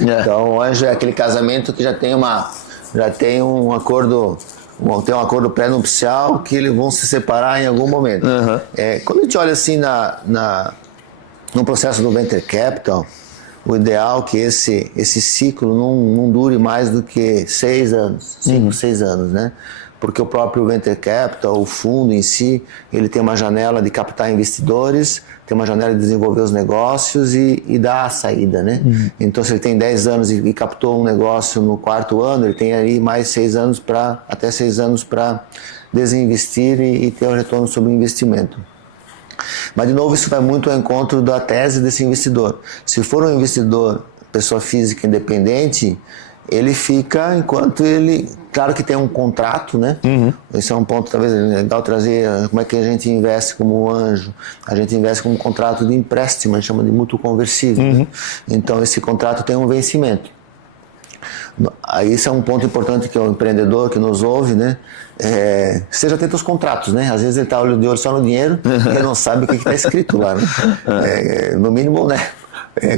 Então o anjo é aquele casamento que já tem um acordo, pré-nupcial que eles vão se separar em algum momento. Quando a gente olha assim no processo do Venture Capital, o ideal é que esse ciclo não dure mais do que 6 anos, 5, 6 anos, né? Porque o próprio Venture Capital, o fundo em si, ele tem uma janela de captar investidores, tem uma janela de desenvolver os negócios e dar a saída, né? Então, se ele tem 10 anos e captou um negócio no 4º ano, ele tem aí mais 6 anos até 6 anos para desinvestir e ter um retorno sobre o investimento. Mas, de novo, isso vai muito ao encontro da tese desse investidor. Se for um investidor, pessoa física independente, ele fica enquanto ele... Claro que tem um contrato, né? Esse é um ponto talvez legal trazer, como é que a gente investe como anjo. A gente investe como um contrato de empréstimo, a gente chama de mútuo conversível. Né? Então, esse contrato tem um vencimento. Aí esse é um ponto importante que o empreendedor que nos ouve, né? Seja atento aos contratos, né? Às vezes ele está de olho só no dinheiro e ele não sabe o que está escrito lá, né? No mínimo, né?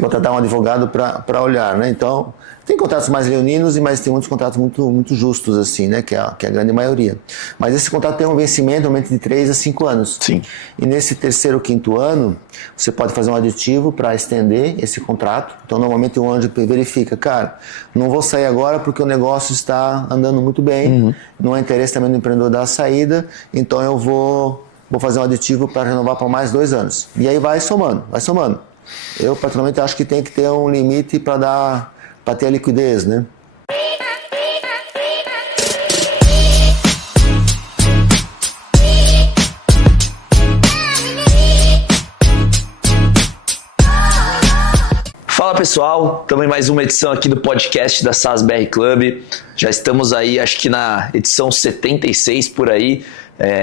Contratar um advogado para olhar, né? Então, tem contratos mais leoninos, mas tem muitos contratos muito justos, assim, né? Que é a grande maioria. Mas esse contrato tem um vencimento normalmente de 3 a 5 anos. Sim. E nesse 3º, 5º ano, você pode fazer um aditivo para estender esse contrato. Então, normalmente o anjo verifica, cara, não vou sair agora porque o negócio está andando muito bem, não há interesse também do empreendedor dar a saída, então eu vou fazer um aditivo para renovar por mais 2 anos. E aí vai somando. Eu, particularmente, acho que tem que ter um limite para ter a liquidez, né? Fala pessoal, estamos em mais uma edição aqui do podcast da SaaS BR Club. Já estamos aí, acho que na edição 76 por aí.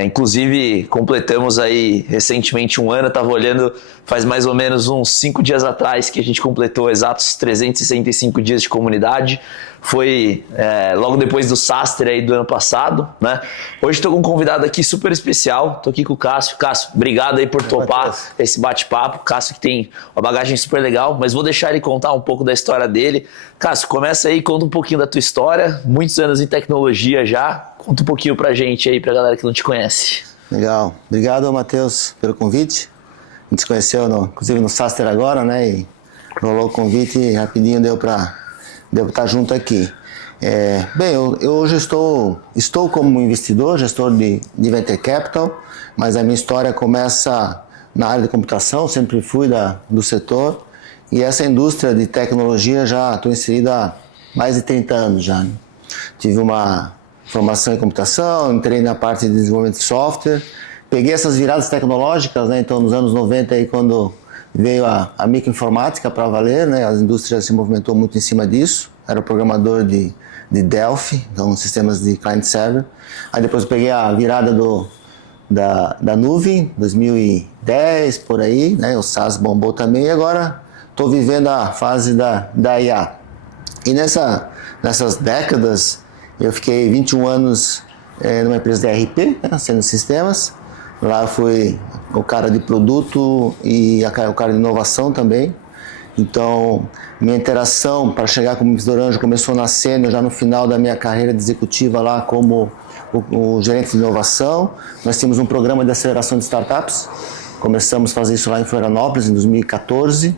Inclusive completamos aí recentemente 1 ano, estava olhando faz mais ou menos uns 5 dias atrás que a gente completou exatos 365 dias de comunidade. Foi logo depois do Saster aí do ano passado, né? Hoje estou com um convidado aqui super especial, estou aqui com o Cássio. Cássio, obrigado aí por topar esse bate-papo. Cássio que tem uma bagagem super legal, mas vou deixar ele contar um pouco da história dele. Cássio, começa aí, conta um pouquinho da tua história, muitos anos em tecnologia já, conta um pouquinho pra gente aí, pra galera que não te conhece. Legal, obrigado Matheus pelo convite. A gente se conheceu inclusive no Saster agora, né? E rolou o convite e rapidinho deu para estar junto aqui. Bem, eu hoje estou como investidor, gestor de Venture Capital, mas a minha história começa na área de computação, sempre fui do setor, e essa indústria de tecnologia já estou inserida há mais de 30 anos já. Né? Tive uma formação em computação, entrei na parte de desenvolvimento de software, peguei essas viradas tecnológicas, né? Então nos anos 90 aí quando veio a microinformática para valer, né? As indústrias se movimentou muito em cima disso, era programador de Delphi, então sistemas de client-server. Aí depois eu peguei a virada da nuvem, 2010 por aí, né? O SaaS bombou também e agora estou vivendo a fase da IA. E nessas décadas eu fiquei 21 anos numa empresa de ERP, né, sendo sistemas. Lá eu fui o cara de produto e o cara de inovação também. Então, minha interação para chegar como investidor anjo começou na Sênior, já no final da minha carreira de executiva lá como o gerente de inovação. Nós tínhamos um programa de aceleração de startups. Começamos a fazer isso lá em Florianópolis, em 2014.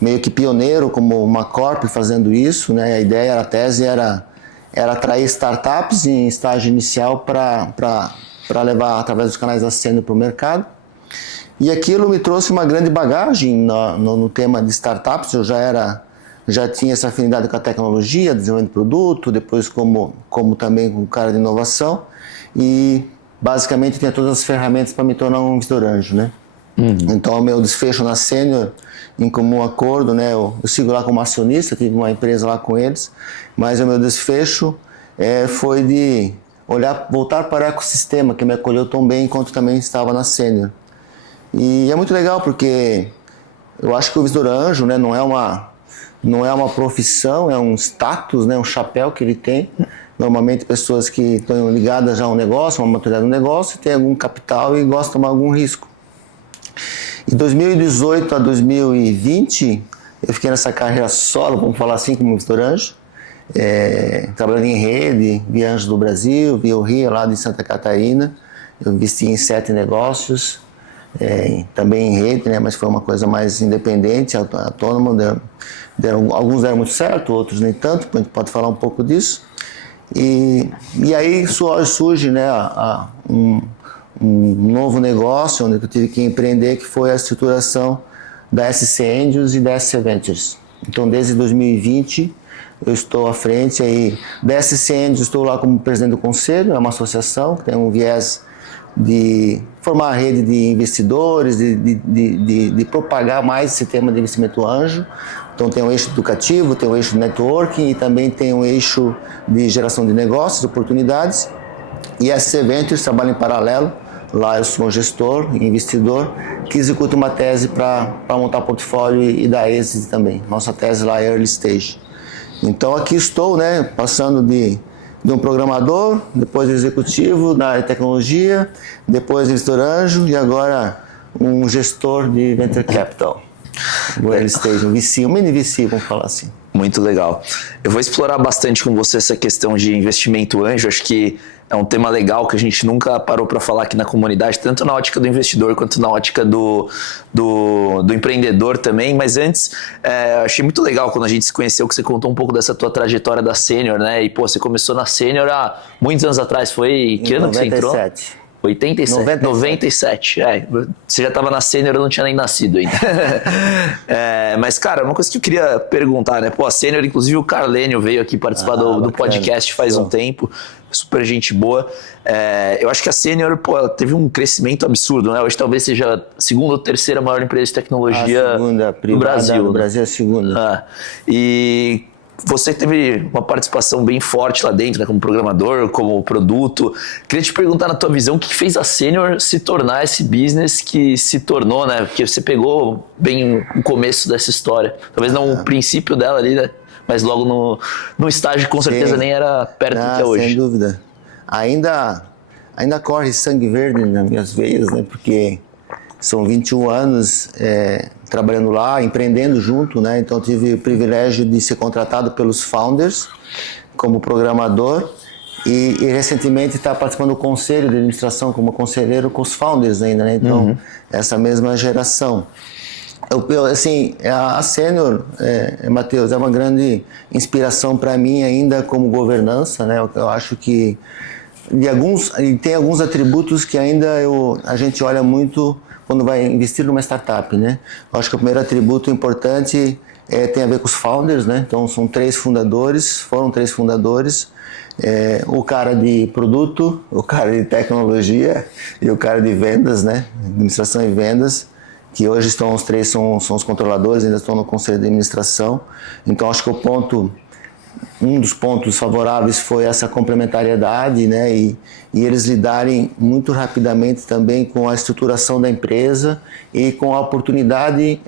Meio que pioneiro como uma corp fazendo isso, né? A tese era atrair startups em estágio inicial para levar através dos canais da Sênior para o mercado. E aquilo me trouxe uma grande bagagem no tema de startups. Eu já tinha essa afinidade com a tecnologia, desenvolvimento de produto, depois como também com o cara de inovação. E basicamente tinha todas as ferramentas para me tornar um investidor anjo, né? Então o meu desfecho na Sênior, em comum acordo, né? Eu sigo lá como acionista, tive uma empresa lá com eles, mas o meu desfecho foi de voltar para o ecossistema que me acolheu tão bem enquanto também estava na Sênior. E é muito legal porque eu acho que o investidor anjo, né, não é uma profissão, é um status, né, um chapéu que ele tem. Normalmente pessoas que estão ligadas já a um negócio, uma maturidade no negócio, têm algum capital e gostam de tomar algum risco. De 2018 a 2020, eu fiquei nessa carreira solo, vamos falar assim, como investidor anjo, trabalhando em rede, vi Anjos do Brasil, vi o Rio lá de Santa Catarina, eu investi em 7 negócios, também em rede, né, mas foi uma coisa mais independente, autônoma, alguns deram muito certo, outros nem tanto, a gente pode falar um pouco disso. E aí surge, né, um novo negócio onde eu tive que empreender, que foi a estruturação da SC Angels e da SC Ventures. Então, desde 2020, eu estou à frente aí da SC Angels, estou lá como presidente do conselho, é uma associação que tem um viés de formar a rede de investidores, de propagar mais esse tema de investimento anjo. Então tem um eixo educativo, tem um eixo de networking e também tem um eixo de geração de negócios, oportunidades. E a SC Ventures trabalha em paralelo. Lá eu sou um gestor e investidor que executa uma tese para montar portfólio e dar êxito também. Nossa tese lá é Early Stage. Então aqui estou, né, passando de um programador, depois de executivo na área de tecnologia, depois investidor anjo e agora um gestor de Venture Capital. O Early Stage, um VC, um mini VC, vamos falar assim. Muito legal. Eu vou explorar bastante com você essa questão de investimento anjo. Acho que é um tema legal que a gente nunca parou para falar aqui na comunidade, tanto na ótica do investidor quanto na ótica do empreendedor também. Mas antes, achei muito legal quando a gente se conheceu, que você contou um pouco dessa tua trajetória da Sênior, né? E, pô, você começou na Sênior há muitos anos atrás. Foi que ano que você entrou? 87. 97. Você já estava na Sênior, eu não tinha nem nascido ainda. Mas, cara, uma coisa que eu queria perguntar, né? Pô, a Sênior, inclusive o Carlênio veio aqui participar do podcast faz um tempo. Super gente boa. Eu acho que a Sênior, pô, ela teve um crescimento absurdo, né? Hoje talvez seja a segunda ou terceira maior empresa de tecnologia do Brasil. No Brasil é a segunda. E você teve uma participação bem forte lá dentro, né, como programador, como produto. Queria te perguntar, na tua visão, o que fez a Sênior se tornar esse business que se tornou, né? Porque você pegou bem o começo dessa história. Talvez não o princípio dela ali, né? Mas logo no estágio, com certeza, nem era perto do que é hoje. Sem dúvida. Ainda corre sangue verde nas minhas veias, né? Porque são 21 anos trabalhando lá, empreendendo junto, né? Então tive o privilégio de ser contratado pelos founders como programador e recentemente estar participando do conselho de administração como conselheiro com os founders ainda, né? Então, essa mesma geração. Assim, a Sênior, Matheus, é uma grande inspiração para mim ainda como governança, né? Eu acho que tem alguns atributos que ainda a gente olha muito quando vai investir numa startup, né? Eu acho que o primeiro atributo importante tem a ver com os founders, né? Então foram 3 fundadores, o cara de produto, o cara de tecnologia e o cara de vendas, né? Administração e vendas, que hoje os 3 são os controladores, ainda estão no conselho de administração. Então acho que um dos pontos favoráveis foi essa complementariedade, né? E eles lidarem muito rapidamente também com a estruturação da empresa e com a oportunidade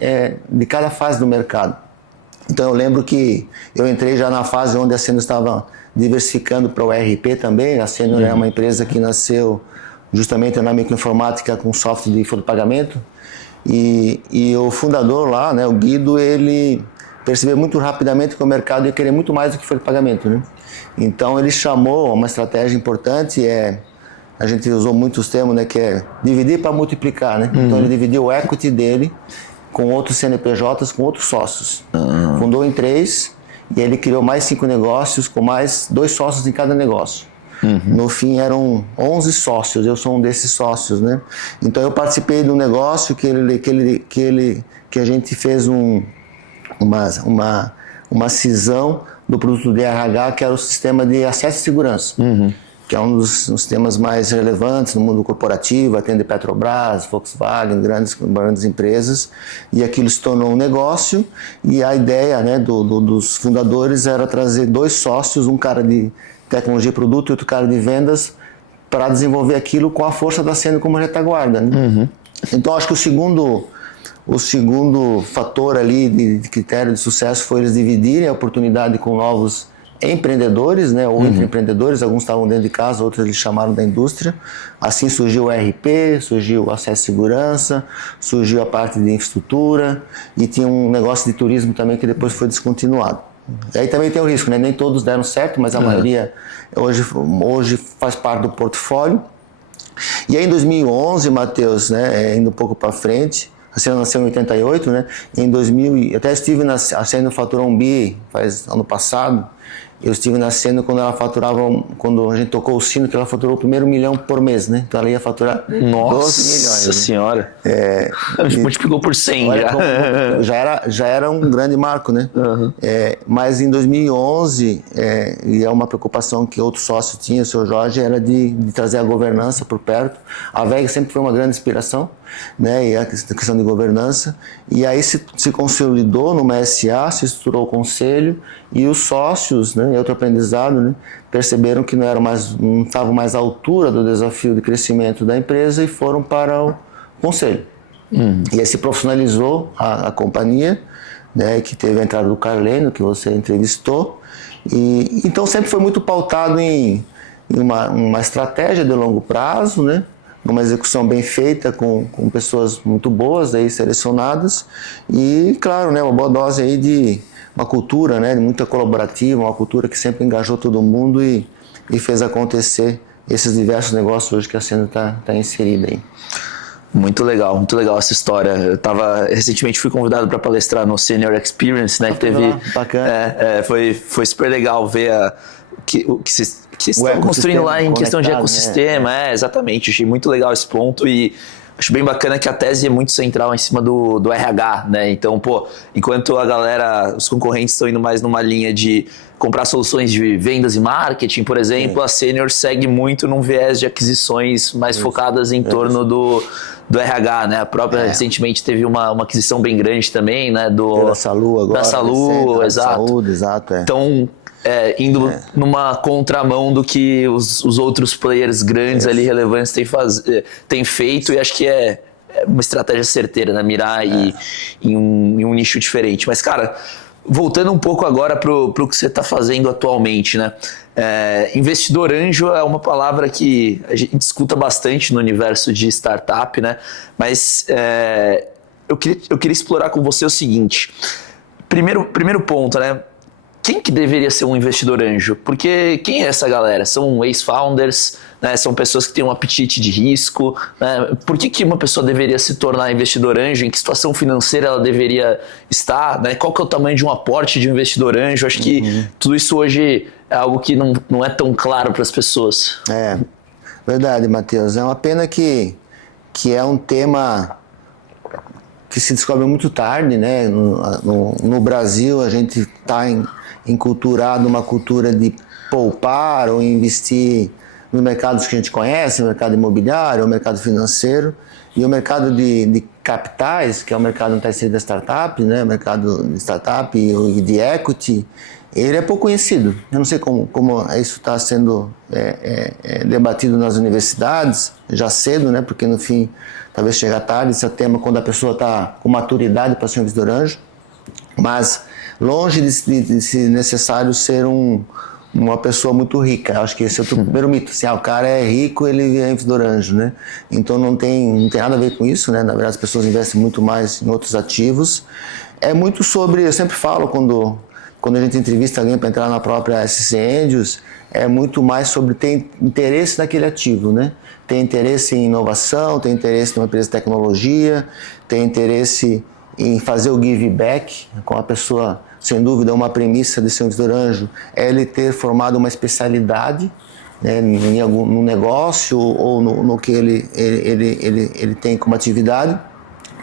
de cada fase do mercado. Então eu lembro que eu entrei já na fase onde a Sênior estava diversificando para o ERP também. A Sênior é uma empresa que nasceu justamente na microinformática com software de folha de pagamento. E o fundador lá, né, o Guido, ele percebeu muito rapidamente que o mercado ia querer muito mais do que folha de pagamento, né? Então ele chamou uma estratégia importante, a gente usou muitos termos, né, que é dividir para multiplicar, né? Então ele dividiu o equity dele com outros CNPJs, com outros sócios. Fundou em 3 e ele criou mais 5 negócios com mais 2 sócios em cada negócio. No fim eram 11 sócios, eu sou um desses sócios, né? Então eu participei de um negócio que a gente fez uma cisão do produto de RH, que era o sistema de acesso e segurança, que é um dos sistemas mais relevantes no mundo corporativo, atende Petrobras, Volkswagen, grandes empresas, e aquilo se tornou um negócio, e a ideia, né, dos fundadores era trazer 2 sócios, um cara de tecnologia e produto e outro cara de vendas, para desenvolver aquilo com a força da Sênior como retaguarda, né? Então acho que o segundo fator ali de critério de sucesso foi eles dividirem a oportunidade com novos empreendedores, né, ou entre empreendedores, alguns estavam dentro de casa, outros eles chamaram da indústria. Assim surgiu o ERP, surgiu o acesso à segurança, surgiu a parte de infraestrutura e tinha um negócio de turismo também que depois foi descontinuado. E aí também tem o risco, né? Nem todos deram certo, mas a maioria hoje faz parte do portfólio. E aí em 2011, Matheus, né, indo um pouco para frente, a Cieno nasceu em 88, né? Em 2000, até estive a Cieno faturou 1 bi, faz ano passado. Eu estive na Cieno quando ela faturava, quando a gente tocou o sino, que ela faturou o primeiro 1 milhão por mês, né? Então ela ia faturar 12 milhões. Nossa senhora! Multiplicou por 100 já era um grande marco, né? Mas em 2011, e é uma preocupação que outro sócio tinha, o seu Jorge, era de trazer a governança por perto. A VEG sempre foi uma grande inspiração, né? E a questão de governança. E aí se consolidou numa SA, se estruturou o conselho e os sócios, né, e outro aprendizado, né, perceberam que não estavam mais à altura do desafio de crescimento da empresa e foram para o conselho. E aí se profissionalizou a companhia, né, que teve a entrada do Carleno, que você entrevistou, e então sempre foi muito pautado em uma estratégia de longo prazo, né, uma execução bem feita com pessoas muito boas aí selecionadas e, claro, né, uma boa dose aí de uma cultura, né, muita colaborativa, uma cultura que sempre engajou todo mundo e fez acontecer esses diversos negócios hoje que a Cieno está inserida aí. Muito legal essa história. Eu recentemente fui convidado para palestrar no Senior Experience, né, que teve... Bacana. Foi super legal ver o que vocês estão construindo lá em questão de ecossistema. Exatamente, achei muito legal esse ponto e acho bem bacana que a tese é muito central em cima do RH, né? Então, enquanto os concorrentes estão indo mais numa linha de comprar soluções de vendas e marketing, por exemplo, a Senior segue muito num viés de aquisições mais focadas em torno do RH, né? A própria recentemente teve uma aquisição bem grande também, né? Da Salu agora. Da Salu, exato. Saúde, exato. Então, indo numa contramão do que os outros players grandes ali relevantes têm feito, e acho que é uma estratégia certeira, né? Mirar em um nicho diferente. Mas, cara, voltando um pouco agora pro que você está fazendo atualmente, né? Investidor anjo é uma palavra que a gente escuta bastante no universo de startup, né? Mas eu queria explorar com você o seguinte. Primeiro ponto, né? Quem que deveria ser um investidor anjo? Porque quem é essa galera? São ex-founders, né? São pessoas que têm um apetite de risco, né? Por que uma pessoa deveria se tornar investidor anjo? Em que situação financeira ela deveria estar? Né? Qual que é o tamanho de um aporte de um investidor anjo? Acho que tudo isso hoje é algo que não é tão claro para as pessoas. Verdade, Matheus. É uma pena que é um tema que se descobre muito tarde, né? No Brasil a gente está enculturado uma cultura de poupar ou investir nos mercados que a gente conhece, o mercado imobiliário, o mercado financeiro e o mercado de capitais, que é o mercado onde está inserido a startup, né? O mercado de startup e de equity, ele é pouco conhecido. Eu não sei como isso está sendo debatido nas universidades, já cedo, né? Porque no fim, talvez chegue tarde, esse é o tema quando a pessoa está com maturidade para ser um investidor anjo, mas longe de ser necessário ser uma pessoa muito rica. Acho que esse é o primeiro mito. Assim, o cara é rico, ele é investidor anjo, né? Então não tem nada a ver com isso, né? Na verdade, as pessoas investem muito mais em outros ativos. É muito sobre, eu sempre falo quando a gente entrevista alguém para entrar na própria SC Angels, é muito mais sobre ter interesse naquele ativo, né? Ter interesse em inovação, ter interesse numa empresa de tecnologia, ter interesse em fazer o give back com a pessoa. Sem dúvida, uma premissa de ser um investidor anjo é ele ter formado uma especialidade, né, em algum negócio ou no que ele tem como atividade,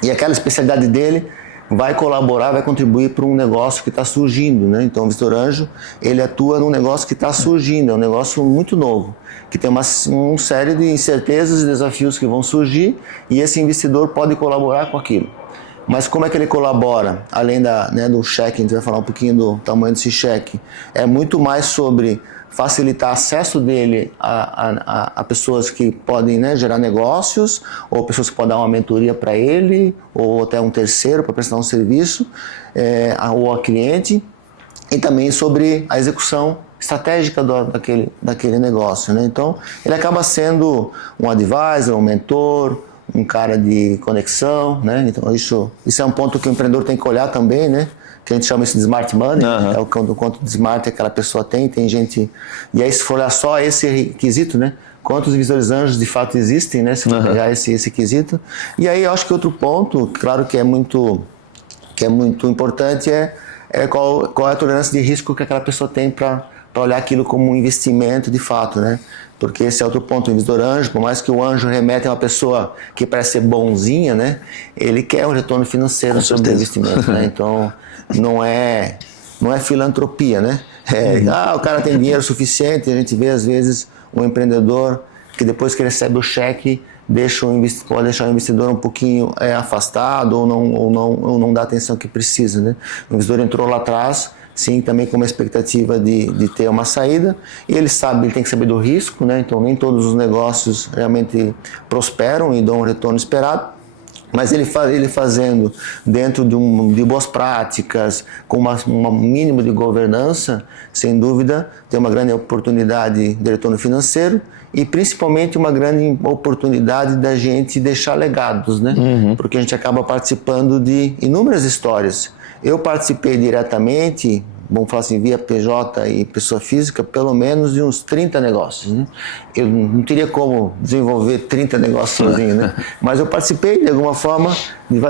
e aquela especialidade dele vai colaborar, vai contribuir para um negócio que está surgindo, né? Então o investidor anjo, ele atua num negócio que está surgindo, é um negócio muito novo, que tem uma série de incertezas e desafios que vão surgir, e esse investidor pode colaborar com aquilo. Mas como é que ele colabora? Além do cheque, a gente vai falar um pouquinho do tamanho desse cheque, é muito mais sobre facilitar acesso dele a pessoas que podem, né, gerar negócios, ou pessoas que podem dar uma mentoria para ele, ou até um terceiro para prestar um serviço, ou a cliente, e também sobre a execução estratégica daquele negócio, né? Então, ele acaba sendo um advisor, um mentor, um cara de conexão, né? Então, isso é um ponto que o empreendedor tem que olhar também, né? Que a gente chama isso de smart money, é o quanto de smart aquela pessoa tem gente... E aí, se for olhar só esse requisito, né? Quantos investidores anjos de fato existem, né? Se for pegar esse quesito. E aí, eu acho que outro ponto, claro que é muito importante, é qual é a tolerância de risco que aquela pessoa tem para olhar aquilo como um investimento de fato, né? Porque esse é outro ponto, o investidor anjo, por mais que o anjo remete a uma pessoa que parece ser bonzinha, né? Ele quer um retorno financeiro sobre o investimento, né? Então, não é filantropia, né? O cara tem dinheiro suficiente, a gente vê às vezes um empreendedor que depois que recebe o cheque pode deixar o investidor um pouquinho afastado ou não dá a atenção que precisa, né? O investidor entrou lá atrás, sim, também com uma expectativa de ter uma saída, e ele tem que saber do risco, né? Então nem todos os negócios realmente prosperam e dão um retorno esperado. Mas ele fazendo dentro de boas práticas, com um mínimo de governança, sem dúvida, tem uma grande oportunidade de retorno financeiro e principalmente uma grande oportunidade da gente deixar legados, né? Porque a gente acaba participando de inúmeras histórias. Eu participei diretamente, vamos falar assim, via PJ e pessoa física, pelo menos de uns 30 negócios, né? Eu não teria como desenvolver 30 negócios sozinho, né? Mas eu participei, de alguma forma, de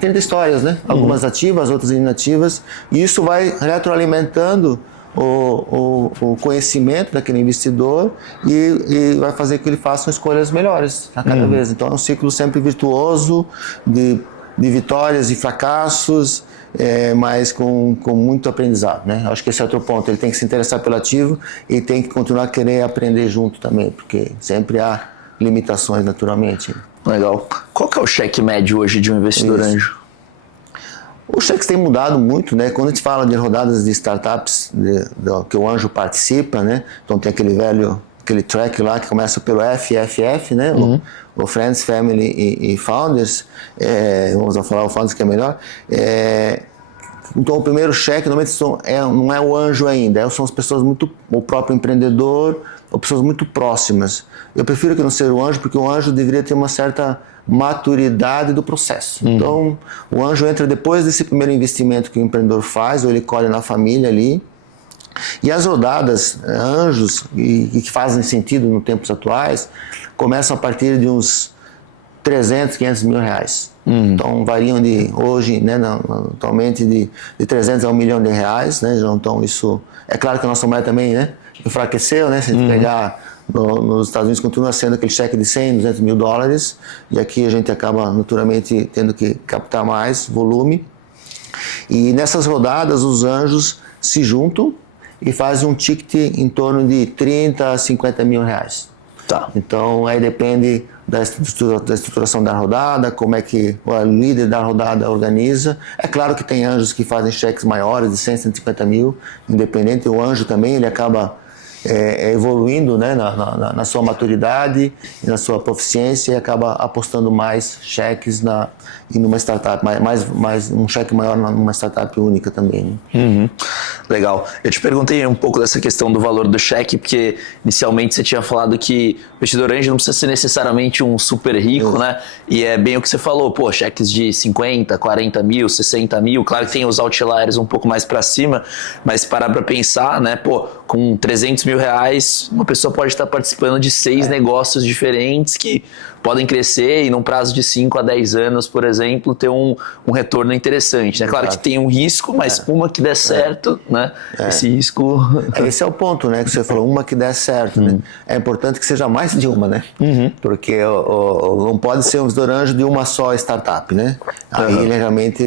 30 histórias, né? Algumas ativas, outras inativas, e isso vai retroalimentando o conhecimento daquele investidor e vai fazer que ele faça escolhas melhores a cada vez. Então é um ciclo sempre virtuoso de vitórias e fracassos, mas com muito aprendizado, né? Acho que esse é outro ponto, ele tem que se interessar pelo ativo e tem que continuar a querer aprender junto também, porque sempre há limitações naturalmente. Legal. Qual que é o cheque médio hoje de um investidor anjo? Os cheques têm mudado muito, né? Quando a gente fala de rodadas de startups que o anjo participa, né? Então tem aquele track lá que começa pelo FFF, né? O Friends, Family e Founders. Vamos falar o Founders que é melhor. Então o primeiro cheque normalmente não é o anjo ainda, são as pessoas o próprio empreendedor, ou pessoas muito próximas. Eu prefiro que não seja o anjo, porque o anjo deveria ter uma certa maturidade do processo. Então, o anjo entra depois desse primeiro investimento que o empreendedor faz, ou ele colhe na família ali. E as rodadas anjos, e que fazem sentido nos tempos atuais, começam a partir de uns 300, 500 mil reais. Então, variam hoje, né, atualmente, de 300 a 1 milhão de reais, né? Então, isso... É claro que a nossa moeda também, né, enfraqueceu, né? Se a gente pegar... Nos Estados Unidos continua sendo aquele cheque de 100, 200 mil dólares, e aqui a gente acaba naturalmente tendo que captar mais volume. E nessas rodadas os anjos se juntam e fazem um ticket em torno de 30 a 50 mil reais. Tá. Então aí depende da estruturação da rodada, como é que o líder da rodada organiza. É claro que tem anjos que fazem cheques maiores de 100, 150 mil, independente. O anjo também ele acaba evoluindo, né, na sua maturidade, na sua proficiência, e acaba apostando mais cheques em uma startup, mais um cheque maior numa startup única também. Né? Legal. Eu te perguntei um pouco dessa questão do valor do cheque, porque inicialmente você tinha falado que o investidor anjo não precisa ser necessariamente um super rico, né? E é bem o que você falou, pô, cheques de 50, 40 mil, 60 mil, claro que tem os outliers um pouco mais para cima, mas se parar para pensar, né, pô, com 300 mil reais, uma pessoa pode estar participando de 6 negócios diferentes que podem crescer e num prazo de 5 a 10 anos, por exemplo, ter um retorno interessante. É claro que tem um risco, mas uma que der certo, né? Esse risco... Esse é o ponto, né? Que você falou, uma que der certo, né? É importante que seja mais de uma, né? Porque não pode ser um investidor anjo de uma só startup, né? Aí ele realmente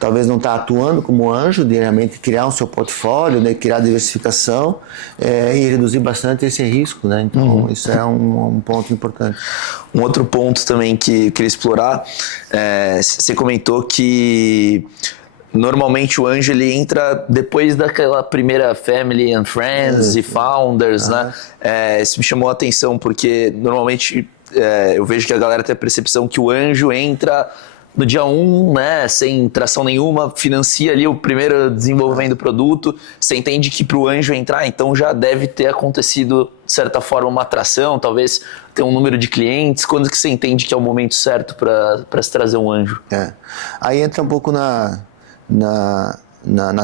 talvez não está atuando como anjo, de realmente criar um seu portfólio, né, criar diversificação e reduzir bastante esse risco, né? Então isso é um ponto importante. Um outro ponto também que eu queria explorar, você comentou que normalmente o anjo ele entra depois daquela primeira Family and Friends e Founders, né? Isso me chamou a atenção porque normalmente eu vejo que a galera tem a percepção que o anjo entra no dia 1, né, sem tração nenhuma, financia ali o primeiro desenvolvimento do produto, você entende que para o anjo entrar, então já deve ter acontecido, de certa forma, uma atração, talvez ter um número de clientes. Quando que você entende que é o momento certo para se trazer um anjo? Aí entra um pouco na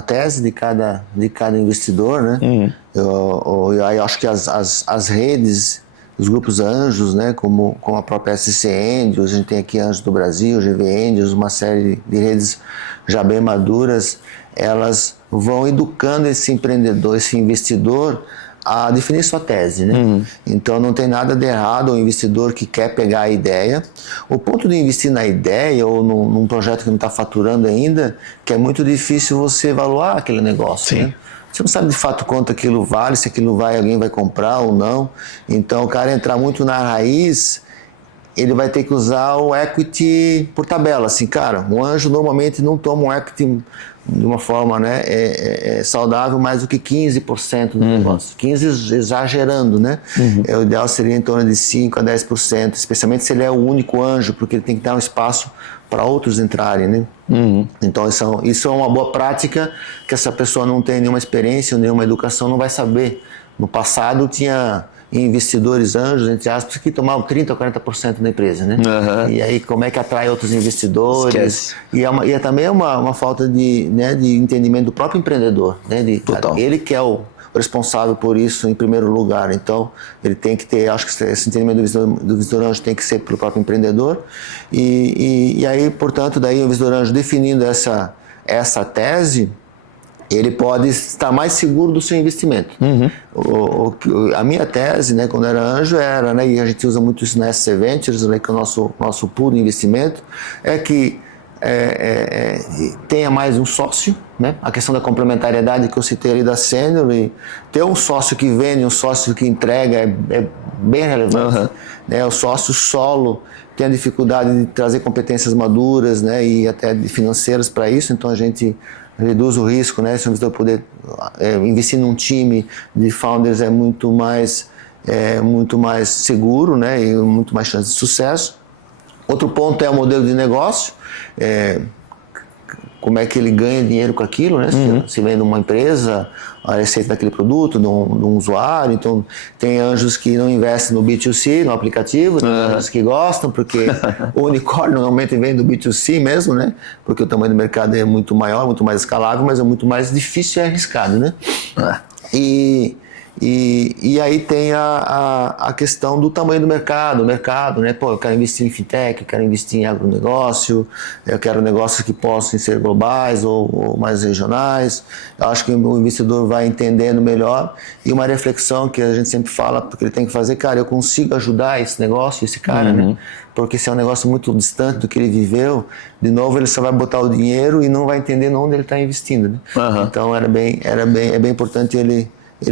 tese de cada investidor, né? Eu acho que as redes, os grupos anjos, né, como a própria SC Angels, a gente tem aqui Anjos do Brasil, GV Angels, uma série de redes já bem maduras, elas vão educando esse empreendedor, esse investidor a definir sua tese, né? Então não tem nada de errado o investidor que quer pegar a ideia. O ponto de investir na ideia ou num projeto que não está faturando ainda, que é muito difícil você evaluar aquele negócio, né? Você não sabe de fato quanto aquilo vale, se aquilo alguém vai comprar ou não. Então o cara entrar muito na raiz, ele vai ter que usar o equity por tabela. Assim, cara, um anjo normalmente não toma um equity de uma forma, né, saudável mais do que 15% do negócio. 15% exagerando, né? O ideal seria em torno de 5% a 10%, especialmente se ele é o único anjo, porque ele tem que dar um espaço para outros entrarem, né? Então isso é uma boa prática que essa pessoa não tem nenhuma experiência, nenhuma educação, não vai saber. No passado tinha investidores anjos, entre aspas, que tomavam 30% ou 40% da empresa, né? E aí como é que atrai outros investidores? E é também uma falta de entendimento do próprio empreendedor, né? Ele que é o responsável por isso em primeiro lugar. Então ele tem que ter, acho que esse entendimento do investidor anjo tem que ser para o próprio empreendedor. E aí, portanto, daí o investidor anjo definindo essa tese, ele pode estar mais seguro do seu investimento. A minha tese, né, quando era anjo, era, né, e a gente usa muito isso na SC Ventures, né, que é o nosso pool de investimento, é que tenha mais um sócio, né? A questão da complementariedade que eu citei ali da Sênior, e ter um sócio que vende, um sócio que entrega é bem relevante. Né? O sócio solo tem a dificuldade de trazer competências maduras, né, e até financeiras para isso, então a gente reduz o risco, né? Se o investidor puder investir num time de founders é muito mais seguro, né? E muito mais chance de sucesso. Outro ponto é o modelo de negócio, como é que ele ganha dinheiro com aquilo, né? Se vende uma empresa, a receita daquele produto, de um usuário. Então tem anjos que não investem no B2C, no aplicativo, tem anjos que gostam, porque o unicórnio normalmente vem do B2C mesmo, né? Porque o tamanho do mercado é muito maior, muito mais escalável, mas é muito mais difícil e arriscado, né? E aí tem a questão do tamanho do mercado, né? Pô, eu quero investir em fintech, eu quero investir em agronegócio, eu quero negócios que possam ser globais ou mais regionais. Eu acho que o investidor vai entendendo melhor. E uma reflexão que a gente sempre fala, porque ele tem que fazer, cara, eu consigo ajudar esse negócio, esse cara, né? Porque se é um negócio muito distante do que ele viveu, de novo ele só vai botar o dinheiro e não vai entender onde ele está investindo, né? Então é bem importante ele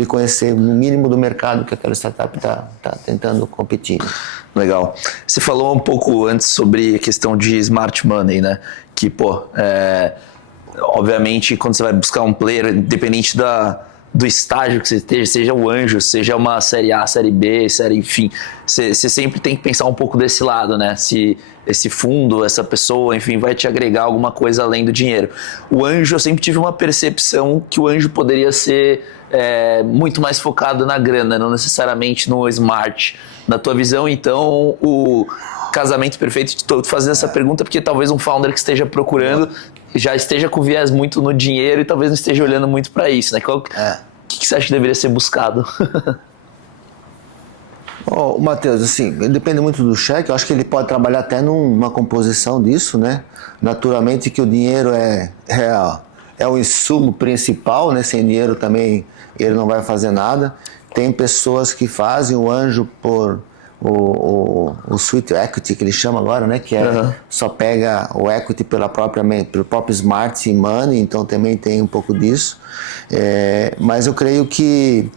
conhecer no mínimo do mercado que aquela startup está tentando competir. Legal. Você falou um pouco antes sobre a questão de smart money, né? Que, obviamente, quando você vai buscar um player, independente do estágio que você esteja, seja o anjo, seja uma série A, série B, série, enfim, você sempre tem que pensar um pouco desse lado, né? Se esse fundo, essa pessoa, enfim, vai te agregar alguma coisa além do dinheiro. O anjo, eu sempre tive uma percepção que o anjo poderia ser muito mais focado na grana, não necessariamente no smart. Na tua visão, então, o casamento perfeito, estou fazendo essa pergunta porque talvez um founder que esteja procurando já esteja com viés muito no dinheiro e talvez não esteja olhando muito para isso, né? O que você acha que deveria ser buscado? Matheus, assim, depende muito do cheque. Eu acho que ele pode trabalhar até numa composição disso, né? Naturalmente que o dinheiro é o insumo principal, né? Sem dinheiro também ele não vai fazer nada. Tem pessoas que fazem o anjo por o sweet equity, que ele chama agora, né? Que só pega o equity pelo próprio smart money, então também tem um pouco disso. Mas eu creio que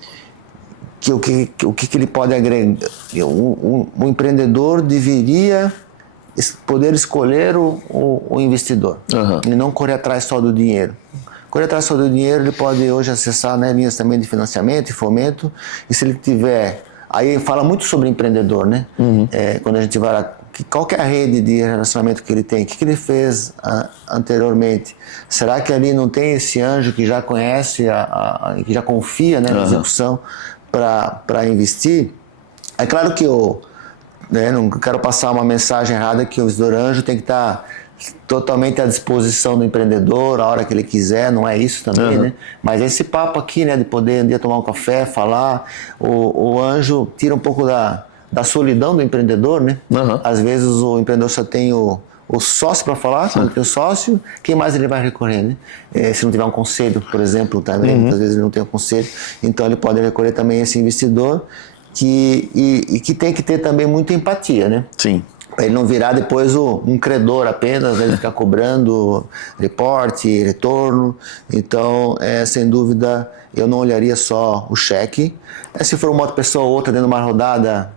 o que ele pode agregar, o empreendedor deveria poder escolher o investidor e não correr atrás só do dinheiro. Correr atrás só do dinheiro, ele pode hoje acessar, né, linhas também de financiamento e fomento, e se ele tiver, aí fala muito sobre empreendedor, né? Quando a gente vai lá, qual que é a rede de relacionamento que ele tem, o que ele fez anteriormente. Será que ali não tem esse anjo que já conhece, que já confia, né, na execução para investir? É claro que eu não quero passar uma mensagem errada que o investidor anjo tem que estar totalmente à disposição do empreendedor a hora que ele quiser, não é isso também, né? Mas esse papo aqui, né, de poder um dia tomar um café, falar, o anjo tira um pouco da solidão do empreendedor, né? Às vezes o empreendedor só tem o sócio para falar, quando tem o sócio, quem mais ele vai recorrer, né? Se não tiver um conselho, por exemplo, também, muitas vezes ele não tem um conselho, então ele pode recorrer também a esse investidor que tem que ter também muita empatia, né? Sim. Para ele não virar depois um credor apenas, ele ficar cobrando reporte, retorno. Então, sem dúvida, eu não olharia só o cheque. Se for uma outra pessoa ou outra dentro de uma rodada,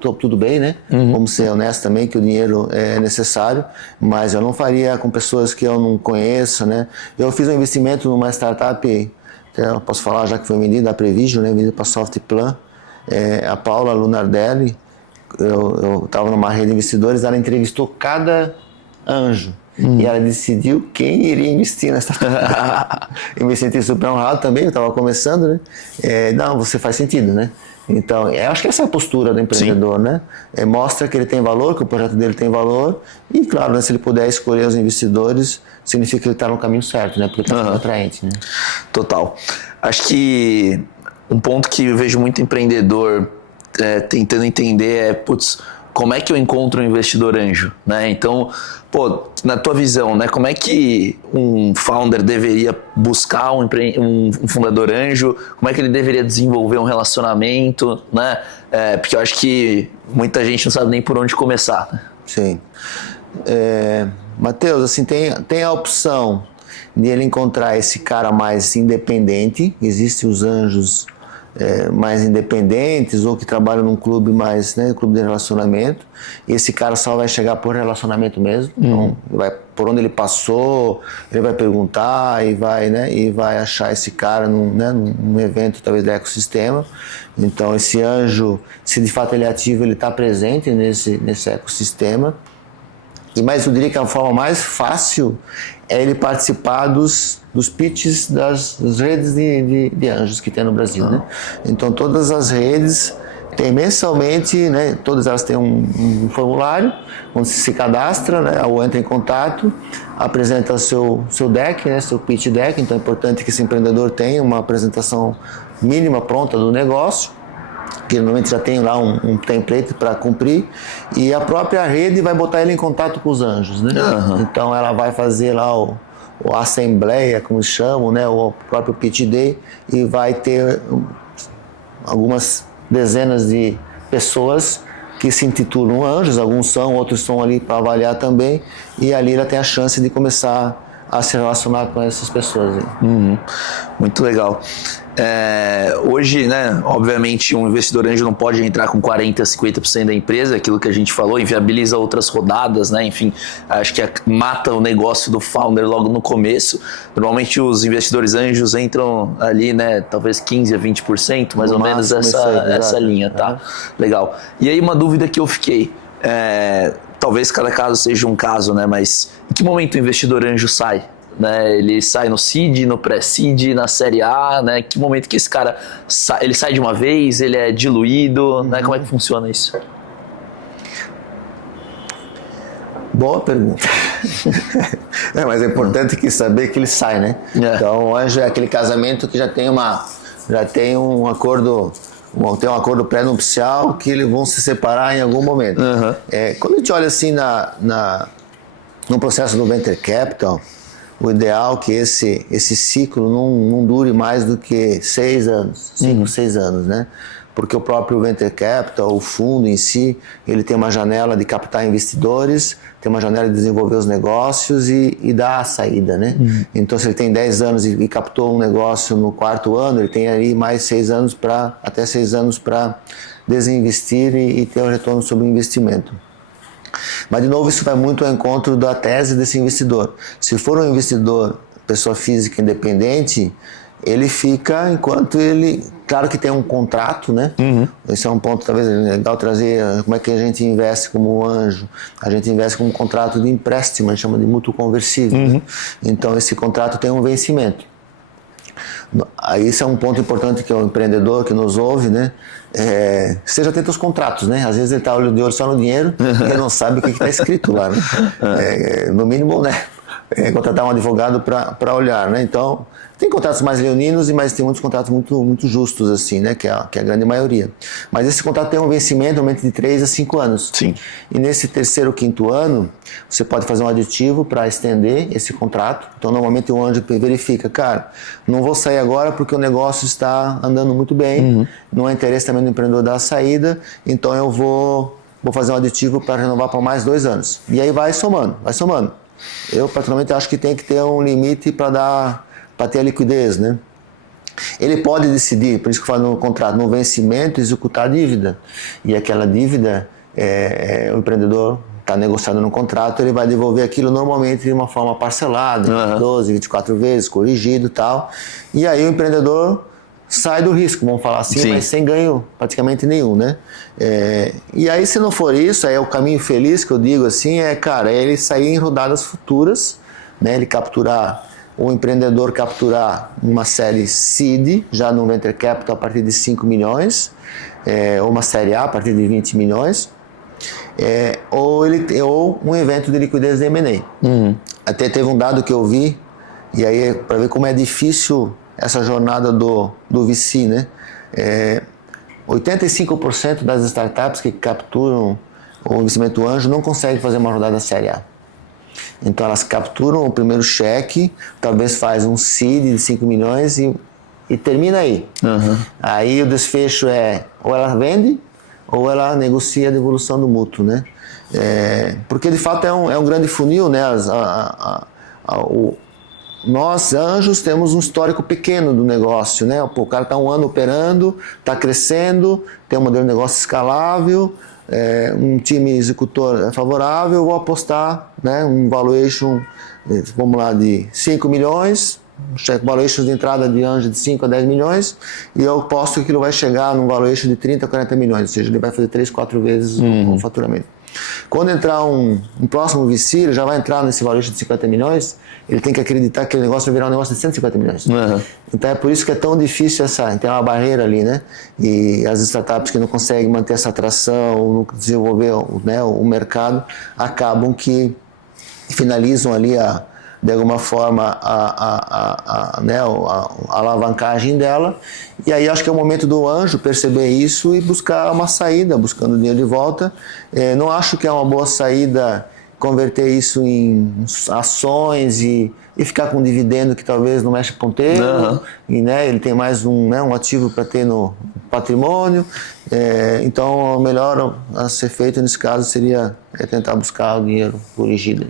tudo bem, né? Vamos ser honestos também que o dinheiro é necessário, mas eu não faria com pessoas que eu não conheço, né? Eu fiz um investimento numa startup, eu posso falar já que foi vendida, a Prevision, né? Vendida para a Softplan. A Paula Lunardelli, eu estava numa rede de investidores, ela entrevistou cada anjo e ela decidiu quem iria investir nessa investir super honrado também, eu estava começando, né? Não, você faz sentido, né? Então, eu acho que essa é a postura do empreendedor, né? Mostra que ele tem valor, que o projeto dele tem valor e, claro, né, se ele puder escolher os investidores, significa que ele está no caminho certo, né? Porque está sendo atraente, né? Total. Acho que um ponto que eu vejo muito empreendedor tentando entender como é que eu encontro um investidor anjo, né? Então, na tua visão, né, como é que um founder deveria buscar um fundador anjo? Como é que ele deveria desenvolver um relacionamento, né? Porque eu acho que muita gente não sabe nem por onde começar, né? Sim. Matheus, assim, tem a opção de ele encontrar esse cara mais independente. Existem os anjos mais independentes ou que trabalham num clube mais, né, clube de relacionamento, e esse cara só vai chegar por relacionamento mesmo. Então, por onde ele passou, ele vai perguntar e vai achar esse cara num evento talvez do ecossistema. Então esse anjo, se de fato ele é ativo, ele está presente nesse ecossistema. Mas eu diria que a forma mais fácil é ele participar dos pitches das redes de anjos que tem no Brasil, né? Então todas as redes têm mensalmente, né? Todas elas têm um formulário onde se cadastra, né? Ou entra em contato, apresenta seu deck, né? Seu pitch deck. Então é importante que esse empreendedor tenha uma apresentação mínima pronta do negócio, que normalmente já tem lá um template para cumprir, e a própria rede vai botar ele em contato com os anjos, né? Então ela vai fazer lá a assembleia, como chamam, né? O próprio pitch day, e vai ter algumas dezenas de pessoas que se intitulam anjos, alguns são, outros estão ali para avaliar também, e ali ela tem a chance de começar a se relacionar com essas pessoas aí. Muito legal. Hoje, né, obviamente um investidor anjo não pode entrar com 40%, 50% da empresa, aquilo que a gente falou, inviabiliza outras rodadas, né? Enfim, acho que mata o negócio do founder logo no começo. Normalmente os investidores anjos entram ali, né, talvez 15% a 20%, mais ou menos essa linha, tá? Legal. E aí uma dúvida que eu fiquei, talvez cada caso seja um caso, né? Mas em que momento o investidor anjo sai? Né? Ele sai no seed, no pré-seed, na série A, né? Que momento que esse cara ele sai de uma vez, ele é diluído, né? Como é que funciona isso? Boa pergunta. Mas é importante que saber que ele sai, né? Então o anjo é aquele casamento que já tem um acordo, tem um acordo pré-nupcial que eles vão se separar em algum momento. Quando a gente olha assim no processo do venture capital, o ideal é que esse ciclo não dure mais do que 6 anos, 5, 6 anos, né? Porque o próprio venture capital, o fundo em si, ele tem uma janela de captar investidores, tem uma janela de desenvolver os negócios e dar a saída, né? Então, se ele tem 10 anos e captou um negócio no 4º ano, ele tem aí mais até 6 anos para desinvestir e ter um retorno sobre o investimento. Mas, de novo, isso vai muito ao encontro da tese desse investidor. Se for um investidor, pessoa física independente, ele fica enquanto ele... Claro que tem um contrato, né? Esse é um ponto talvez legal trazer, como é que a gente investe como anjo. A gente investe com um contrato de empréstimo, a gente chama de mútuo conversível. Né? Então esse contrato tem um vencimento. Aí isso é um ponto importante que o empreendedor que nos ouve, né? Seja atento aos contratos, né? Às vezes ele está de olho só no dinheiro e ele não sabe o que está escrito lá, né? No mínimo, né? Contratar um advogado para olhar, né? Então, tem contratos mais leoninos, mas tem muitos contratos muito justos, assim, né? Que é a grande maioria. Mas esse contrato tem um vencimento normalmente de 3 a 5 anos. Sim. E nesse terceiro, quinto ano, você pode fazer um aditivo para estender esse contrato. Então, normalmente o anjo verifica, cara, não vou sair agora porque o negócio está andando muito bem, não é interesse também do empreendedor dar a saída, então eu vou fazer um aditivo para renovar por mais 2 anos. E aí vai somando, vai somando. Eu, particularmente, acho que tem que ter um limite para ter a liquidez, né? Ele pode decidir, por isso que eu falo no contrato, no vencimento, executar a dívida. E aquela dívida, o empreendedor está negociando no contrato, ele vai devolver aquilo normalmente de uma forma parcelada, 12, 24 vezes, corrigido e tal. E aí o empreendedor sai do risco, vamos falar assim, mas sem ganho praticamente nenhum, né? E aí, se não for isso, aí é o caminho feliz que eu digo assim, cara, é ele sair em rodadas futuras, né? Ele capturar, o empreendedor capturar uma série seed, já no Venture Capital a partir de 5 milhões, ou uma série A a partir de 20 milhões, ou um evento de liquidez de M&A. Até teve um dado que eu vi, e aí para ver como é difícil essa jornada do VC, né? 85% das startups que capturam o investimento anjo não conseguem fazer uma rodada série A. Então elas capturam o primeiro cheque, talvez faz um seed de 5 milhões e termina aí. Aí o desfecho ou ela vende ou ela negocia a devolução do mútuo, né? Porque de fato é um grande funil, né? Nós, anjos, temos um histórico pequeno do negócio, né? O cara está um ano operando, está crescendo, tem um modelo de negócio escalável, um time executor favorável, vou apostar, né, um valuation, vamos lá, de 5 milhões, valuation de entrada de anjo de 5 a 10 milhões, e eu aposto que aquilo vai chegar num valuation de 30 a 40 milhões, ou seja, ele vai fazer 3, 4 vezes o faturamento. Quando entrar um próximo VC, ele já vai entrar nesse valuation de 50 milhões, ele tem que acreditar que aquele negócio vai virar um negócio de 150 milhões. Então é por isso que é tão difícil tem uma barreira ali, né? E as startups que não conseguem manter essa atração, não desenvolver, né, o mercado, acabam que finalizam ali de alguma forma a alavancagem dela, e aí acho que é o momento do anjo perceber isso e buscar uma saída, buscando dinheiro de volta. Não acho que é uma boa saída converter isso em ações e ficar com um dividendo que talvez não mexe ponteiro, e, né, ele tem mais um ativo para ter no patrimônio. Então o melhor a ser feito nesse caso seria tentar buscar o dinheiro corrigido.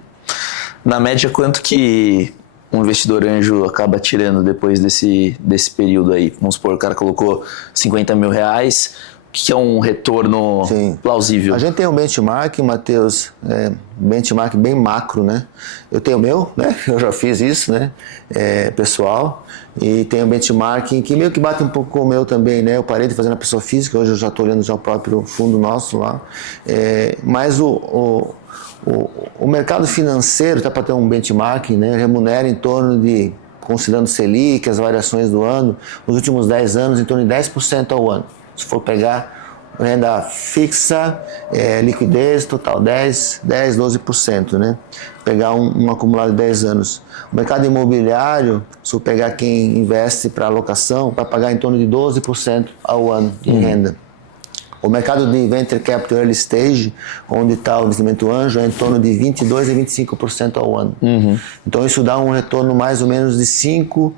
Na média, quanto que um investidor anjo acaba tirando depois desse período aí? Vamos supor, o cara colocou 50 mil reais, o que é um retorno plausível? A gente tem um benchmark, Matheus, benchmark bem macro, né? Eu tenho o meu, né? Eu já fiz isso, né? Pessoal, e tem um benchmark que meio que bate um pouco com o meu também, né? Eu parei de fazer na pessoa física, hoje eu já estou olhando já o próprio fundo nosso lá, mas o mercado financeiro, está para ter um benchmark, né, remunera em torno de, considerando Selic, as variações do ano, nos últimos 10 anos, em torno de 10% ao ano. Se for pegar renda fixa, liquidez total, 12%, né? Pegar um acumulado de 10 anos. O mercado imobiliário, se eu pegar quem investe para alocação, vai pagar em torno de 12% ao ano em renda. O mercado de Venture Capital Early Stage, onde está o investimento anjo, é em torno de 22% a 25% ao ano. Então isso dá um retorno mais ou menos de 5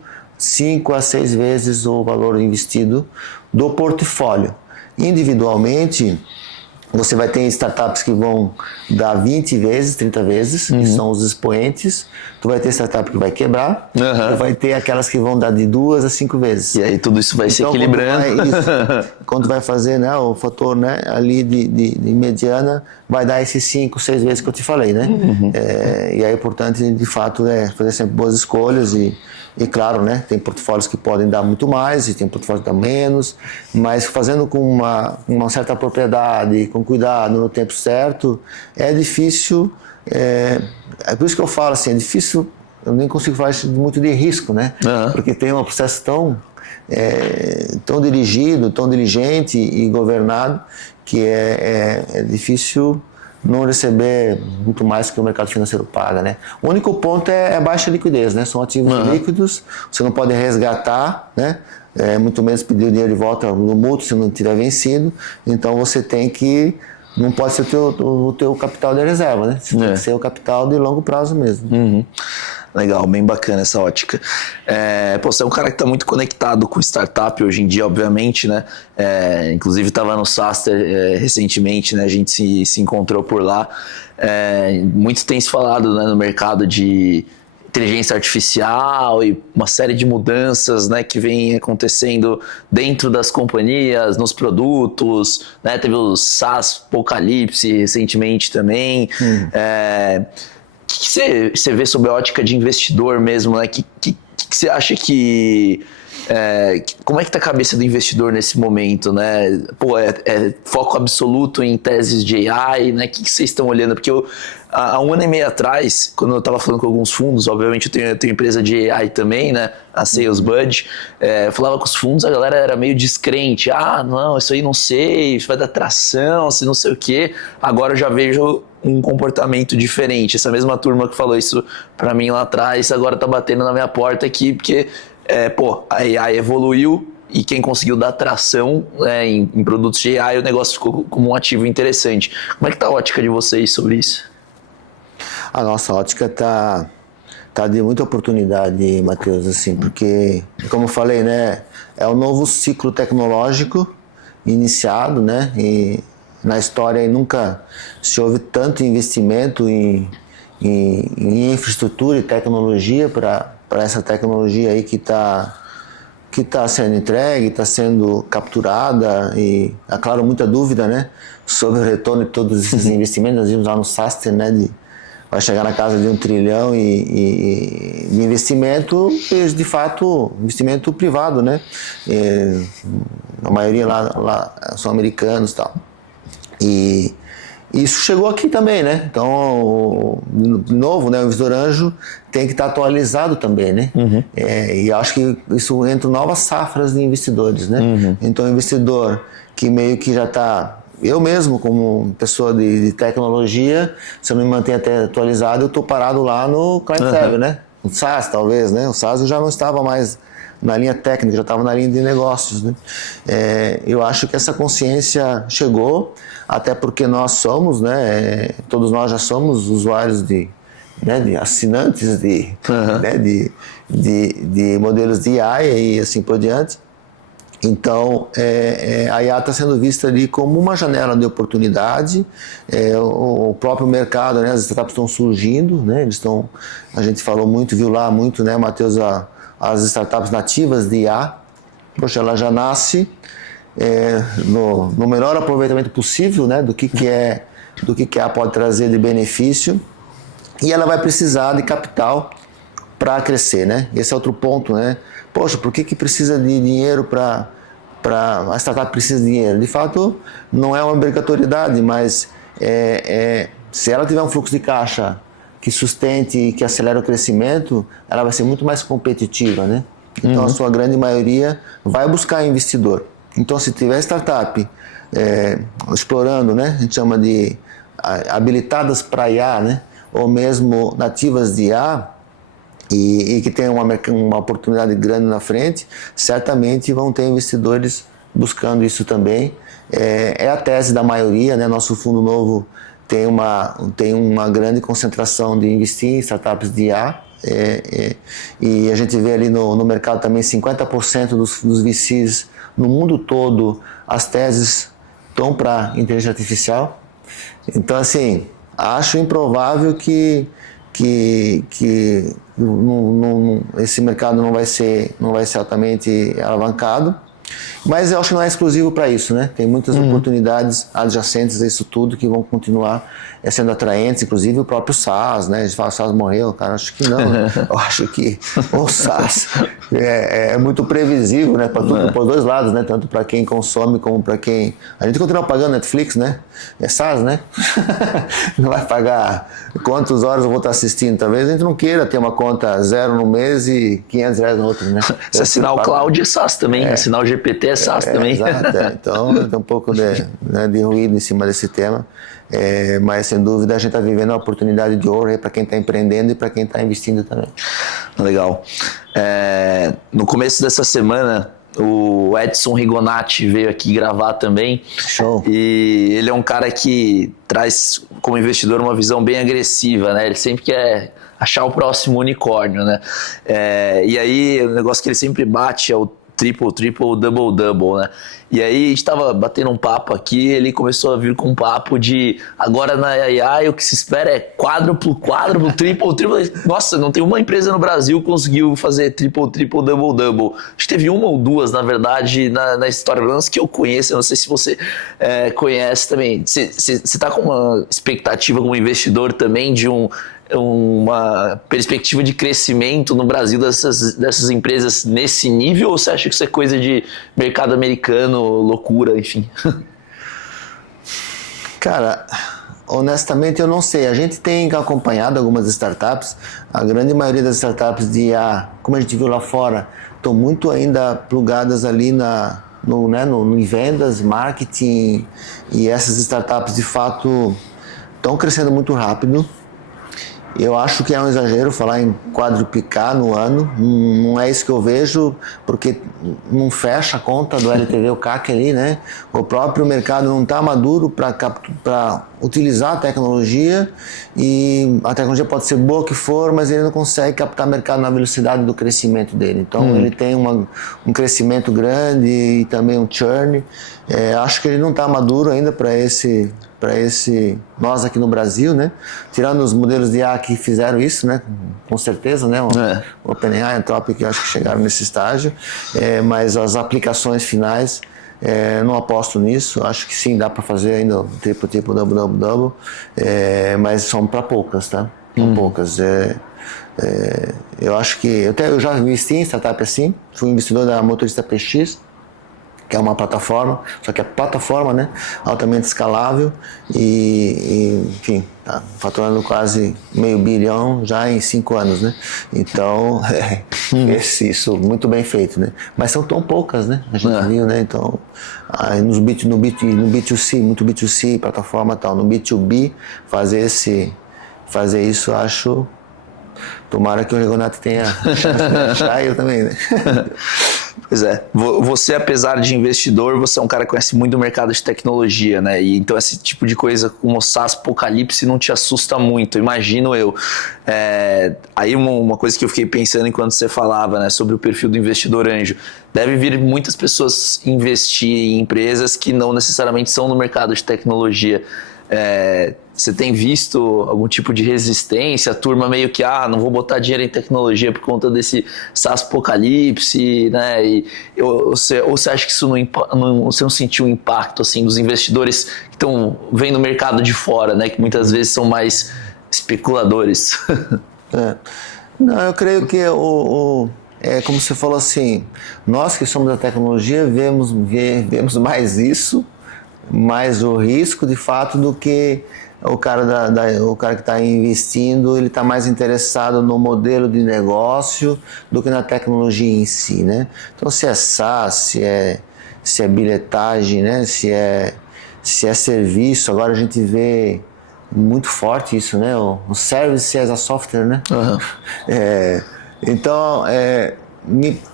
a 6 vezes o valor investido do portfólio. Individualmente, você vai ter startups que vão dar 20 vezes, 30 vezes, que são os expoentes. Tu vai ter startup que vai quebrar, e vai ter aquelas que vão dar de 2 a 5 vezes. E aí tudo isso vai se equilibrando. Quando tu vai fazer, né, o fator, né, ali de mediana, vai dar esses 5, 6 vezes que eu te falei, né? E aí, portanto, de fato, é fazer sempre boas escolhas e claro, né, tem portfólios que podem dar muito mais e tem portfólios que dão menos, mas fazendo com uma certa propriedade, com cuidado, no tempo certo, é difícil, é por isso que eu falo assim, é difícil, eu nem consigo falar muito de risco, né, porque tem um processo tão dirigido, tão diligente e governado, que é difícil não receber muito mais que o mercado financeiro paga, né? O único ponto é baixa liquidez, né? São ativos líquidos, você não pode resgatar, né? Muito menos pedir o dinheiro de volta no mútuo se não tiver vencido. Então você tem que, não pode ser o teu capital de reserva, né? Você tem que ser o capital de longo prazo mesmo. Legal, bem bacana essa ótica. Você é um cara que está muito conectado com startup hoje em dia, obviamente, né? Inclusive estava no Saster recentemente, né? A gente se encontrou por lá. Muito tem se falado, né, no mercado de inteligência artificial e uma série de mudanças, né, que vem acontecendo dentro das companhias, nos produtos, né? Teve o SaaS Apocalipse recentemente também. O que você vê sob a ótica de investidor mesmo, né? Que você acha como é que tá a cabeça do investidor nesse momento, né? Foco absoluto em teses de AI, né? O que vocês estão olhando? Porque há 1 ano e meio atrás, quando eu estava falando com alguns fundos, obviamente eu tenho empresa de AI também, né? A SalesBuddy, eu falava com os fundos, a galera era meio descrente. Não, isso aí não sei, isso vai dar tração, se não sei o quê. Agora eu já vejo um comportamento diferente. Essa mesma turma que falou isso para mim lá atrás, agora tá batendo na minha porta aqui, porque a AI evoluiu e quem conseguiu dar tração, né, em produtos de AI, o negócio ficou como um ativo interessante. Como é que tá a ótica de vocês sobre isso? A nossa ótica tá de muita oportunidade, Matheus, assim, porque, como eu falei, né, é um novo ciclo tecnológico iniciado, né, e na história nunca se houve tanto investimento em infraestrutura e tecnologia para essa tecnologia aí que está sendo entregue, está sendo capturada e, é claro, muita dúvida, né, sobre o retorno de todos esses investimentos. Nós vimos lá no Saster, né, vai chegar na casa de 1 trilhão de investimento, e de fato, investimento privado, né, a maioria lá são americanos e tal. E isso chegou aqui também, né? Então, de novo, né, o investidor anjo tem que estar atualizado também, né? E acho que isso entra em novas safras de investidores, né? Então, o investidor que meio que já está... Eu mesmo, como pessoa de tecnologia, se eu não me mantenho até atualizado, eu estou parado lá no client server, né? No SaaS, talvez, né? O SaaS eu já não estava mais na linha técnica, já estava na linha de negócios, né? Eu acho que essa consciência chegou, até porque nós somos, né? Todos nós já somos usuários de assinantes de modelos de AI e assim por diante. Então, a IA está sendo vista ali como uma janela de oportunidade. O próprio mercado, né? As startups estão surgindo, né? A gente falou muito, viu lá muito, né, Matheus, as startups nativas de IA. Poxa, ela já nasce no melhor aproveitamento possível, né, do que a IA pode trazer de benefício, e ela vai precisar de capital para crescer, né? Esse é outro ponto, né? Poxa, por que precisa de dinheiro a startup precisa de dinheiro? De fato, não é uma obrigatoriedade, mas se ela tiver um fluxo de caixa que sustente e que acelere o crescimento, ela vai ser muito mais competitiva, né? Então, a sua grande maioria vai buscar investidor. Então, se tiver startup explorando, né, a gente chama de habilitadas para IA, né, ou mesmo nativas de IA, e que tem uma oportunidade grande na frente, certamente vão ter investidores buscando isso também. É a tese da maioria, né? Nosso fundo novo tem uma grande concentração de investir em startups de IA, e a gente vê ali no mercado também 50% dos VCs no mundo todo, as teses estão para inteligência artificial. Então, assim, acho improvável que que esse mercado não vai ser altamente alavancado. Mas eu acho que não é exclusivo para isso, né? Tem muitas oportunidades adjacentes a isso tudo que vão continuar sendo atraentes, inclusive o próprio SaaS, né? A gente fala que o SaaS morreu, cara, acho que não, né? Eu acho que o SaaS é muito previsível, né? Para os dois lados, né? Tanto para quem consome como para quem... A gente continua pagando Netflix, né? É SaaS, né? Não vai pagar quantas horas eu vou estar assistindo. Talvez a gente não queira ter uma conta zero no mês e R$500 no outro, né? Se assinar o Cloud é SaaS também, assinar o GPT é SaaS também. Exato, Então tem um pouco de ruído em cima desse tema, mas sem dúvida a gente está vivendo uma oportunidade de ouro para quem está empreendendo e para quem está investindo também. Legal. No começo dessa semana, o Edson Rigonati veio aqui gravar também. Show. E ele é um cara que traz como investidor uma visão bem agressiva, né? Ele sempre quer achar o próximo unicórnio, né? E aí o negócio que ele sempre bate é o triple, double, né? E aí a gente tava batendo um papo aqui, ele começou a vir com um papo de agora na AI o que se espera é quádruplo, triple. Nossa, não tem uma empresa no Brasil que conseguiu fazer triple, double. Acho que teve uma ou duas, na verdade, na história, pelo menos que eu conheço, eu não sei se você conhece também. Você tá com uma expectativa como investidor também de uma perspectiva de crescimento no Brasil dessas empresas nesse nível, ou você acha que isso é coisa de mercado americano, loucura, enfim? Cara, honestamente eu não sei. A gente tem acompanhado algumas startups, a grande maioria das startups de IA, como a gente viu lá fora, estão muito ainda plugadas ali em vendas, marketing, e essas startups de fato estão crescendo muito rápido. Eu acho que é um exagero falar em quadruplicar no ano, não é isso que eu vejo, porque não fecha a conta do LTV, o CAC ali, né? O próprio mercado não está maduro para utilizar a tecnologia, e a tecnologia pode ser boa que for, mas ele não consegue captar mercado na velocidade do crescimento dele. Então ele tem um crescimento grande e também um churn. Acho que ele não está maduro ainda para nós aqui no Brasil, né? Tirando os modelos de IA que fizeram isso, né? Com certeza, né? O OpenAI, Anthropic, acho que chegaram nesse estágio, mas as aplicações finais, não aposto nisso. Acho que sim, dá para fazer ainda o triple, double, mas são para poucas, tá? São poucas. Eu acho que eu já investi em startup assim, fui investidor da Motorista PX, que é uma plataforma, só que a plataforma, né, altamente escalável e enfim, tá faturando quase $500 milhão já em 5 anos, né? Então, isso muito bem feito, né? Mas são tão poucas, né? A gente viu, né? Então, no B2C, muito B2C, plataforma e tal, no B2B, fazer isso, acho. Tomara que o Rigonati tenha achar eu também, né? Pois é. Você, apesar de investidor, você é um cara que conhece muito o mercado de tecnologia, né? E então esse tipo de coisa como o SaaS Apocalipse não te assusta muito, imagino eu. Aí uma coisa que eu fiquei pensando enquanto você falava, né, sobre o perfil do investidor anjo. Deve vir muitas pessoas investir em empresas que não necessariamente são no mercado de tecnologia. Você tem visto algum tipo de resistência? A turma meio que, não vou botar dinheiro em tecnologia por conta desse SaaS Apocalipse, né? Ou você acha que isso você não sentiu o impacto assim, dos investidores que estão vendo o mercado de fora, né? Que muitas vezes são mais especuladores? Não, eu creio que como você falou assim, nós que somos da tecnologia vemos mais isso, mais o risco de fato do que o cara que está investindo. Ele está mais interessado no modelo de negócio do que na tecnologia em si, né? Então, se é SaaS, se é bilhetagem, né? Se é serviço, agora a gente vê muito forte isso, né? O service as a software, né? Então,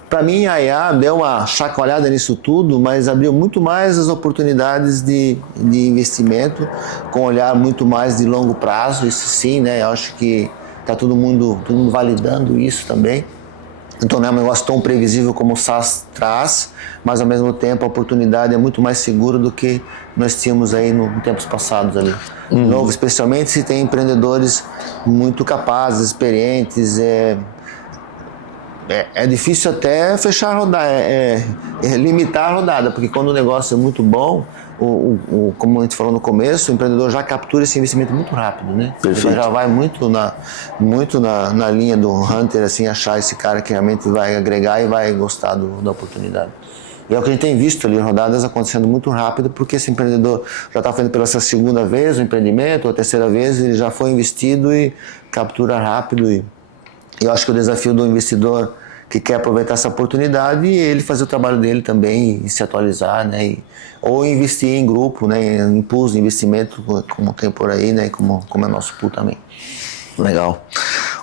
para mim a IA deu uma chacoalhada nisso tudo, mas abriu muito mais as oportunidades de investimento, com um olhar muito mais de longo prazo, isso sim, né? Eu acho que está todo mundo validando isso também. Então não é um negócio tão previsível como o SaaS traz, mas ao mesmo tempo a oportunidade é muito mais segura do que nós tínhamos aí em tempos passados ali. De novo, especialmente se tem empreendedores muito capazes, experientes, é difícil até fechar a rodada, limitar a rodada, porque quando o negócio é muito bom, como a gente falou no começo, o empreendedor já captura esse investimento muito rápido, né? Perfeito. Ele já vai muito na linha do hunter, assim, achar esse cara que realmente vai agregar e vai gostar da oportunidade. E é o que a gente tem visto ali, rodadas acontecendo muito rápido, porque esse empreendedor já está fazendo pela sua segunda vez o empreendimento, ou a terceira vez, ele já foi investido e captura rápido. E eu acho que o desafio do investidor que quer aproveitar essa oportunidade e ele fazer o trabalho dele também e se atualizar, né? Ou investir em grupo, né? Em impulso de investimento, como tem por aí, né? Como é nosso pool também. Legal.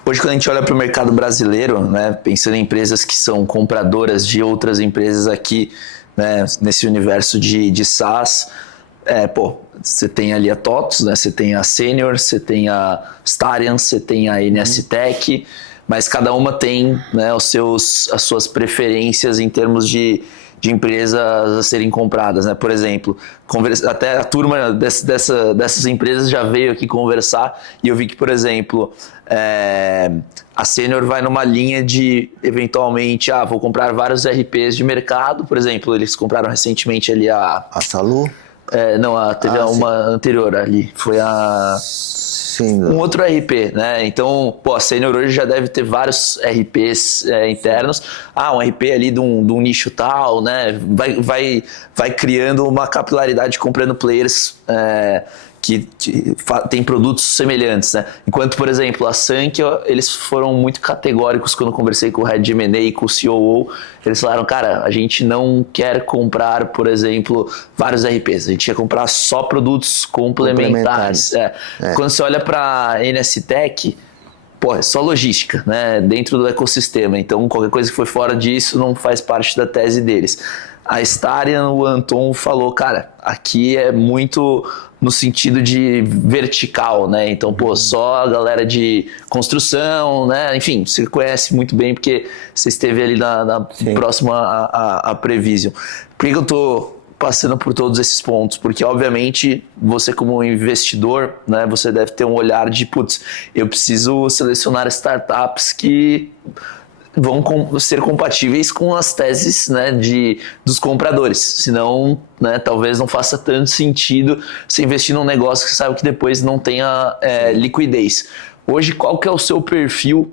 Hoje, quando a gente olha para o mercado brasileiro, né, pensando em empresas que são compradoras de outras empresas aqui, né, nesse universo de SaaS, você tem ali a TOTVS, né, você tem a Senior, você tem a Starion, você tem a NSTech, mas cada uma tem, né, as suas preferências em termos de empresas a serem compradas, né? Por exemplo, até a turma dessas empresas já veio aqui conversar e eu vi que, por exemplo, a Senior vai numa linha de, eventualmente, vou comprar vários RPs de mercado, por exemplo, eles compraram recentemente ali A Salu? Teve uma anterior ali, foi a... Sim, um outro RP, né? Então, a Senior hoje já deve ter vários RPs internos. Um RP ali de um nicho tal, né? Vai criando uma capilaridade comprando players que tem produtos semelhantes, né? Enquanto, por exemplo, a Sankyo, eles foram muito categóricos quando eu conversei com o Head de M&A e com o COO. Eles falaram, cara, a gente não quer comprar, por exemplo, vários RPs. A gente quer comprar só produtos complementares. Quando você olha para a NSTech, é só logística, né? Dentro do ecossistema. Então, qualquer coisa que foi fora disso não faz parte da tese deles. A Starion, o Anton falou, cara, aqui é muito no sentido de vertical, né? Então, só a galera de construção, né? Enfim, você conhece muito bem porque você esteve ali na próxima a Prevision. Por que eu tô passando por todos esses pontos? Porque, obviamente, você como investidor, né? Você deve ter um olhar de, eu preciso selecionar startups que vão ser compatíveis com as teses, né, dos compradores. Senão, né, talvez não faça tanto sentido você investir num negócio que você sabe que depois não tenha liquidez. Hoje, qual que é o seu perfil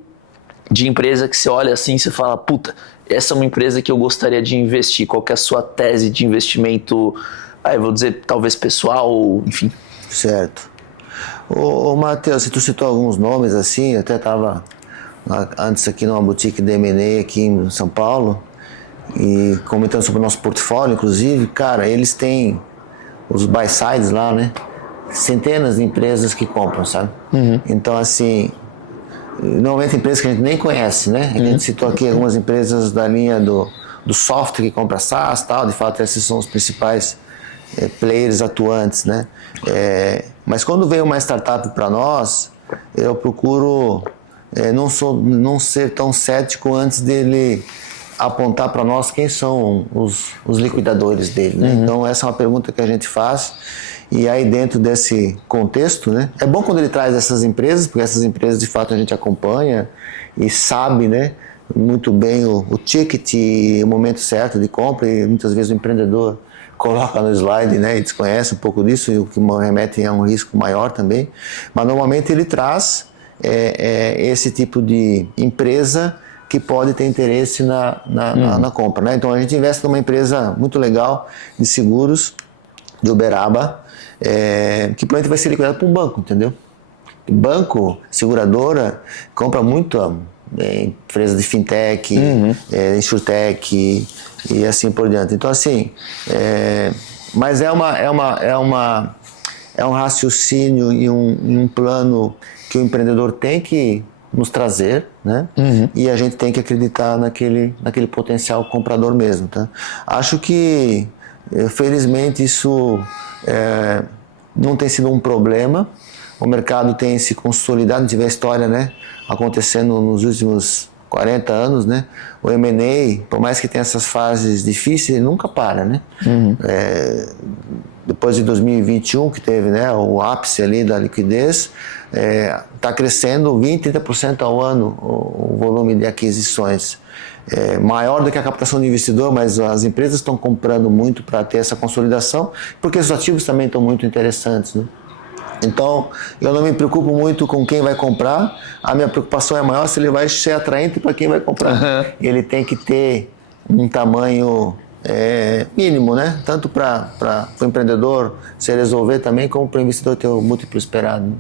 de empresa que você olha assim e você fala, essa é uma empresa que eu gostaria de investir? Qual que é a sua tese de investimento, eu vou dizer, talvez pessoal, enfim. Certo. Ô Matheus, se tu citou alguns nomes assim, eu até estava antes aqui numa boutique de M&A aqui em São Paulo e comentando sobre o nosso portfólio, inclusive, cara, eles têm os buy-sides lá, né? Centenas de empresas que compram, sabe? Então, assim, normalmente empresas que a gente nem conhece, né? A gente citou aqui algumas empresas da linha do software que compra SaaS e tal, de fato esses são os principais players atuantes, né? Mas quando vem uma startup para nós, eu procuro não ser tão cético antes dele apontar para nós quem são os liquidadores dele, né? Então essa é uma pergunta que a gente faz e aí dentro desse contexto, né? É bom quando ele traz essas empresas, porque essas empresas de fato a gente acompanha e sabe, né? Muito bem o ticket e o momento certo de compra e muitas vezes o empreendedor coloca no slide, né, e desconhece um pouco disso e o que remete a um risco maior também, mas normalmente ele traz esse tipo de empresa que pode ter interesse na compra, né? Então a gente investe numa empresa muito legal de seguros de Uberaba, que provavelmente vai ser liquidado por um banco, entendeu? Banco, seguradora, compra muito empresa de fintech, insurtech e assim por diante. Então assim, mas é um raciocínio e um plano que o empreendedor tem que nos trazer, né? E a gente tem que acreditar naquele potencial comprador mesmo, tá? Acho que felizmente isso não tem sido um problema. O mercado tem se consolidado, tive a história, né, acontecendo nos últimos 40 anos, né? O M&A, por mais que tenha essas fases difíceis, ele nunca para, né? Depois de 2021, que teve, né, o ápice ali da liquidez, está crescendo 20%, 30% ao ano o volume de aquisições. Maior do que a captação de investidor, mas as empresas estão comprando muito para ter essa consolidação, porque os ativos também estão muito interessantes, né? Então, eu não me preocupo muito com quem vai comprar, a minha preocupação é maior se ele vai ser atraente para quem vai comprar. Ele tem que ter um tamanho mínimo, né? Tanto para o empreendedor se resolver também, como para o investidor ter o múltiplo esperado.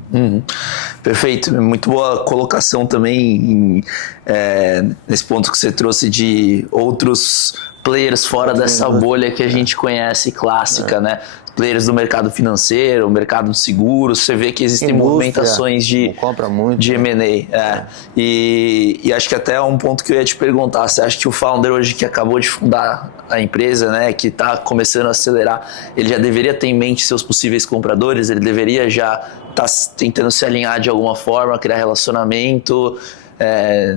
Perfeito, muito boa colocação também nesse ponto que você trouxe de outros players fora dessa bolha que a gente conhece clássica, né? Players do mercado financeiro, mercado de seguros, você vê que existem movimentações de M&A. E acho que até é um ponto que eu ia te perguntar, você acha que o founder hoje que acabou de fundar a empresa, né, que está começando a acelerar, ele já deveria ter em mente seus possíveis compradores, ele deveria já estar tentando se alinhar de alguma forma, criar relacionamento?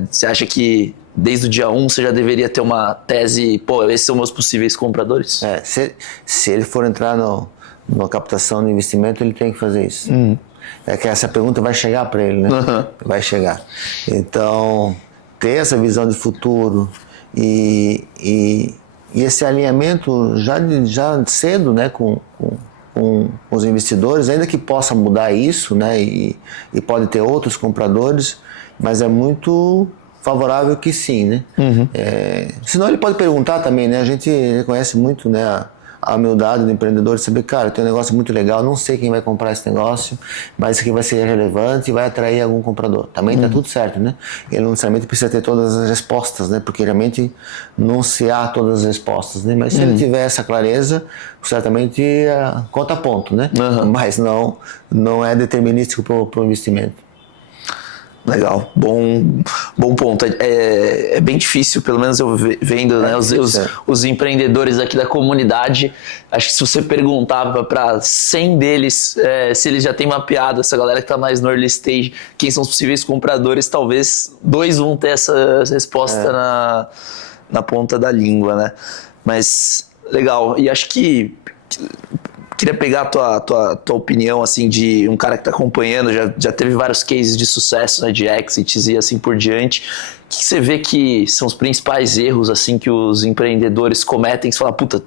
Você acha que desde o dia 1 você já deveria ter uma tese, esses são meus possíveis compradores? Se ele for entrar na captação de investimento, ele tem que fazer isso. É que essa pergunta vai chegar para ele, né? Vai chegar. Então, ter essa visão de futuro e esse alinhamento já cedo, né, com os investidores, ainda que possa mudar isso, né, e pode ter outros compradores, mas é muito favorável que sim, né? Senão ele pode perguntar também, né? A gente reconhece muito, né, a humildade do empreendedor de saber, cara, tem um negócio muito legal, não sei quem vai comprar esse negócio, mas isso aqui vai ser relevante e vai atrair algum comprador. Também tá tudo certo, né? Ele não necessariamente precisa ter todas as respostas, né? Porque realmente não se há todas as respostas, né? Mas se ele tiver essa clareza, certamente conta ponto, né? Mas não é determinístico para o investimento. Legal, bom ponto. É bem difícil, pelo menos eu vendo, né, os empreendedores aqui da comunidade. Acho que se você perguntava para 100 deles se eles já têm mapeado, essa galera que está mais no early stage, quem são os possíveis compradores, talvez 2 vão ter essa resposta na ponta da língua, né? Mas legal, e acho que queria pegar a tua opinião, assim, de um cara que está acompanhando, já teve vários cases de sucesso, né, de exits e assim por diante. O que você vê que são os principais erros, assim, que os empreendedores cometem? Você fala, puta,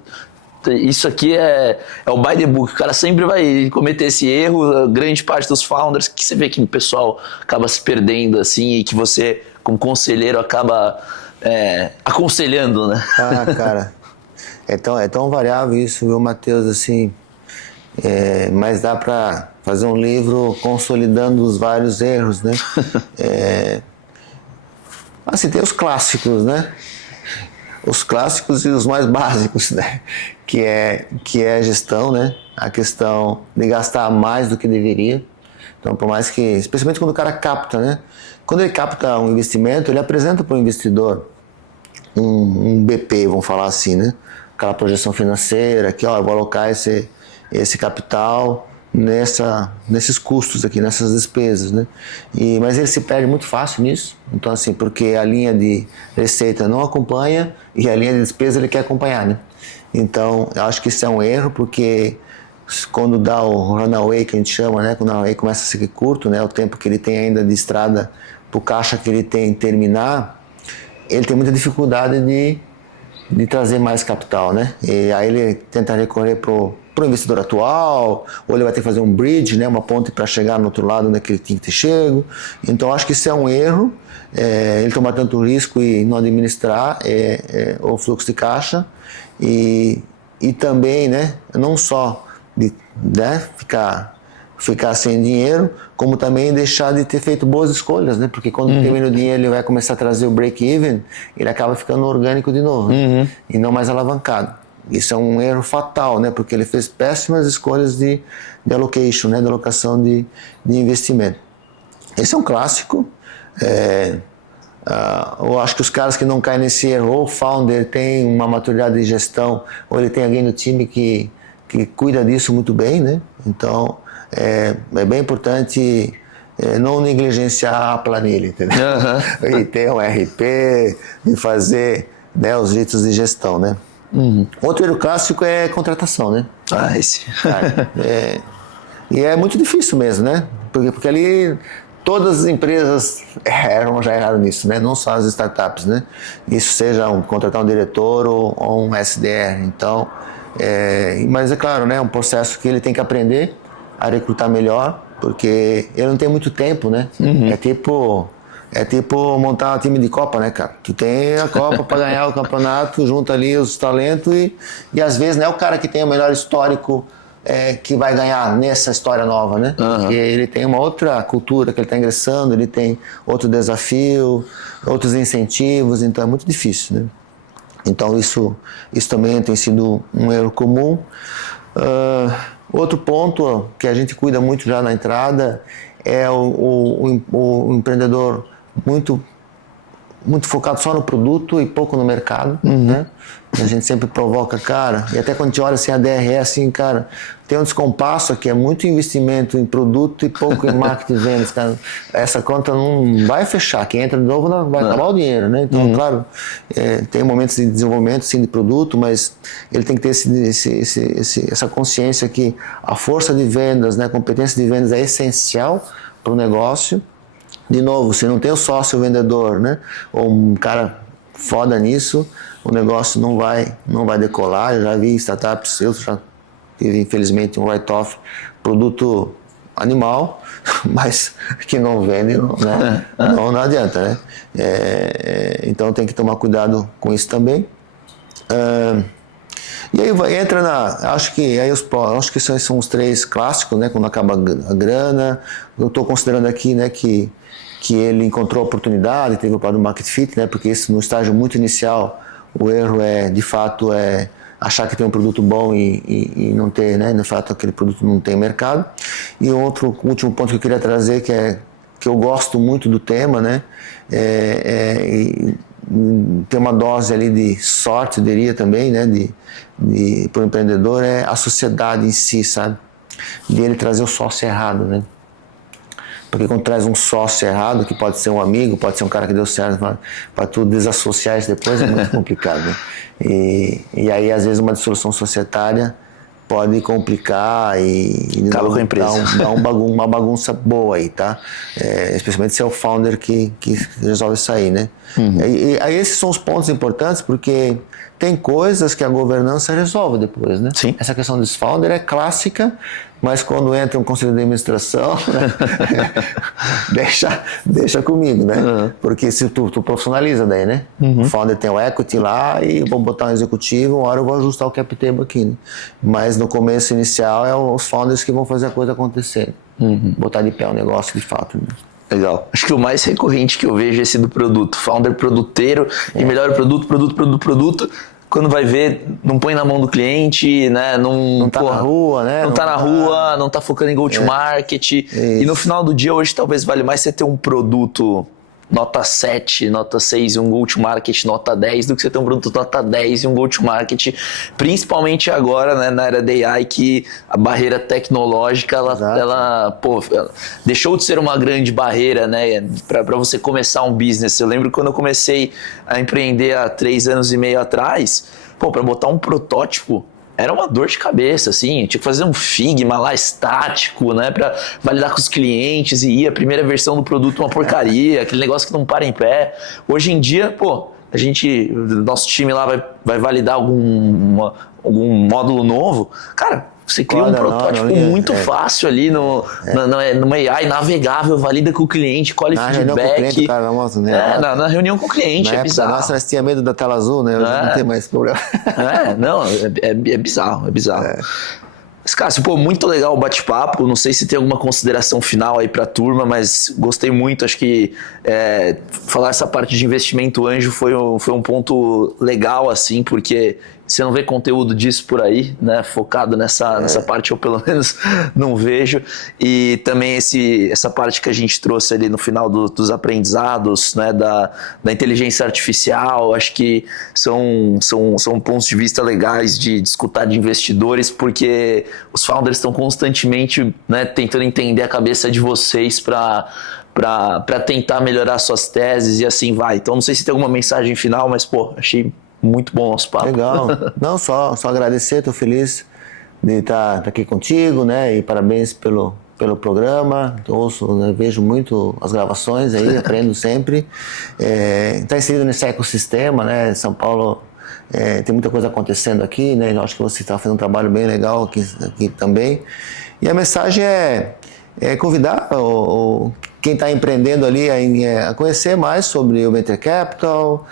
isso aqui é o by the book, o cara sempre vai cometer esse erro, a grande parte dos founders. O que você vê que o pessoal acaba se perdendo, assim, e que você, como conselheiro, acaba aconselhando, né? Cara, é tão variável isso, viu, Matheus, assim... mas dá para fazer um livro consolidando os vários erros, né? Assim, tem os clássicos, né? Os clássicos e os mais básicos, né? Que é a gestão, né? A questão de gastar mais do que deveria. Então, por mais que, especialmente quando o cara capta, né? Quando ele capta um investimento, ele apresenta para o investidor um BP, vamos falar assim, né? Aquela projeção financeira, que eu vou alocar esse capital nesses custos aqui, nessas despesas, né? Mas ele se perde muito fácil nisso, então assim, porque a linha de receita não acompanha e a linha de despesa ele quer acompanhar, né? Então, eu acho que isso é um erro, porque quando dá o runaway, que a gente chama, né? Quando o runaway começa a ser curto, né? O tempo que ele tem ainda de estrada para o caixa que ele tem em terminar, ele tem muita dificuldade de trazer mais capital, né? E aí ele tenta recorrer pro investidor atual, ou ele vai ter que fazer um bridge, né, uma ponte para chegar no outro lado onde ele tinha que ter chego. Então acho que isso é um erro, ele tomar tanto risco e não administrar o fluxo de caixa, e também, né, não só de, né, ficar sem dinheiro, como também deixar de ter feito boas escolhas, né? Porque quando termina o dinheiro, ele vai começar a trazer o break-even, ele acaba ficando orgânico de novo, né? E não mais alavancado. Isso é um erro fatal, né? Porque ele fez péssimas escolhas de allocation, né? De alocação de investimento. Esse é um clássico. Eu acho que os caras que não caem nesse erro, ou o founder tem uma maturidade de gestão, ou ele tem alguém no time que cuida disso muito bem, né? Então, é bem importante não negligenciar a planilha, entendeu? E ter um RP, e fazer, né, os ritos de gestão, né? Outro erro clássico é contratação, né? Esse. Cara, e é muito difícil mesmo, né? Porque ali todas as empresas já erraram nisso, né? Não só as startups, né? Isso seja contratar um diretor ou um SDR. Então, mas é claro, né? É um processo que ele tem que aprender a recrutar melhor, porque ele não tem muito tempo, né? É tipo montar um time de Copa, né, cara? Tu tem a Copa para ganhar o campeonato, junta ali os talentos e às vezes não é o cara que tem o melhor histórico que vai ganhar nessa história nova, né? Porque ele tem uma outra cultura que ele está ingressando, ele tem outro desafio, outros incentivos, então é muito difícil, né? Então isso também tem sido um erro comum. Outro ponto que a gente cuida muito já na entrada é o empreendedor muito focado só no produto e pouco no mercado, né? A gente sempre provoca, cara, e até quando a gente olha assim a DRE, assim, cara, tem um descompasso aqui, é muito investimento em produto e pouco em marketing e vendas, cara. Essa conta não vai fechar, quem entra de novo vai acabar o dinheiro, né? Então, claro, tem momentos de desenvolvimento, sim, de produto, mas ele tem que ter essa consciência que a força de vendas, né, a competência de vendas é essencial para o negócio. De novo, se não tem o sócio vendedor, né, ou um cara foda nisso, o negócio não vai decolar. Eu já vi startups, eu já tive infelizmente um write-off, produto animal, mas que não vende, né? Não adianta, né? Então tem que tomar cuidado com isso também. E aí entra acho que esses são os três clássicos, né? Quando acaba a grana, eu estou considerando aqui, né, que ele encontrou oportunidade, teve o product market fit, né? Porque isso no estágio muito inicial, o erro de fato achar que tem um produto bom e não ter, né? De fato aquele produto não tem mercado. E último ponto que eu queria trazer, que eu gosto muito do tema, né? Tem uma dose ali de sorte, eu diria também, né? Para o empreendedor, é a sociedade em si, sabe? De ele trazer o sócio errado, né? Porque quando traz um sócio errado, que pode ser um amigo, pode ser um cara que deu certo, para tu desassociar isso depois é muito complicado, né? E aí, às vezes, uma dissolução societária pode complicar e acaba com a empresa. Dar uma bagunça boa aí, tá? Especialmente se é o founder que resolve sair, né? E aí esses são os pontos importantes, porque tem coisas que a governança resolve depois, né? Sim. Essa questão desse founder é clássica, mas quando entra um conselho de administração, né? deixa comigo, né? Porque se tu profissionaliza daí, né? O founder tem o equity lá e vou botar um executivo, uma hora eu vou ajustar o cap table aqui, né? Mas no começo inicial é os founders que vão fazer a coisa acontecer. Botar de pé o negócio de fato, né? Legal. Acho que o mais recorrente que eu vejo é esse do produto. Founder produteiro e melhora o produto. Quando vai ver, não põe na mão do cliente, né? Não tá na rua, né? Não tá na rua, não tá focando em go-to-market. E no final do dia, hoje, talvez vale mais você ter um produto nota 7, nota 6 e um go-to-market nota 10 do que você ter um produto nota 10 e um go-to-market, principalmente agora, né, na era da AI, que a barreira tecnológica, ela deixou de ser uma grande barreira, né, para você começar um business. Eu lembro quando eu comecei a empreender há 3 anos e meio atrás, para botar um protótipo, era uma dor de cabeça, assim, tinha que fazer um Figma lá estático, né, pra validar com os clientes, e a primeira versão do produto uma porcaria, aquele negócio que não para em pé. Hoje em dia, nosso time lá vai validar algum módulo novo, cara, você cria um protótipo muito fácil ali numa AI navegável, valida com o cliente, colhe feedback. Na reunião com o cliente, é bizarro. Nossa, nós tínhamos medo da tela azul, né? Hoje não tem mais problema. É bizarro. Mas, Cássio, muito legal o bate-papo. Não sei se tem alguma consideração final aí pra turma, mas gostei muito. Acho que falar essa parte de investimento anjo foi um ponto legal, assim, porque você não vê conteúdo disso por aí, né? Focado nessa parte, eu pelo menos não vejo. E também essa parte que a gente trouxe ali no final dos aprendizados, né? Da inteligência artificial, acho que são pontos de vista legais de escutar de investidores, porque os founders estão constantemente, né, tentando entender a cabeça de vocês para tentar melhorar suas teses e assim vai. Então não sei se tem alguma mensagem final, mas pô, achei muito bom o nosso papo. Legal. Não, só agradecer, estou feliz de estar aqui contigo, né? E parabéns pelo programa. Ouço, né, vejo muito as gravações aí, aprendo sempre. Está inserido nesse ecossistema, né? São Paulo tem muita coisa acontecendo aqui, né? Eu acho que você está fazendo um trabalho bem legal aqui também. E a mensagem é convidar quem está empreendendo ali a conhecer mais sobre o Venture Capital,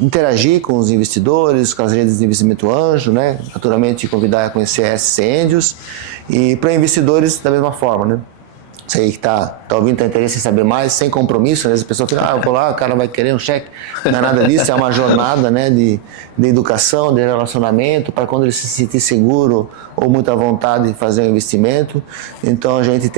interagir com os investidores, com as redes de investimento anjo, né? Naturalmente convidar a conhecer a SC Angels, e para investidores da mesma forma, né? Você aí que tá ouvindo, tem interesse em saber mais, sem compromisso, né? As pessoas ficam, eu vou lá, o cara vai querer um cheque. Não é nada disso, é uma jornada, né, de educação, de relacionamento, para quando ele se sentir seguro ou muita vontade de fazer um investimento. Então a gente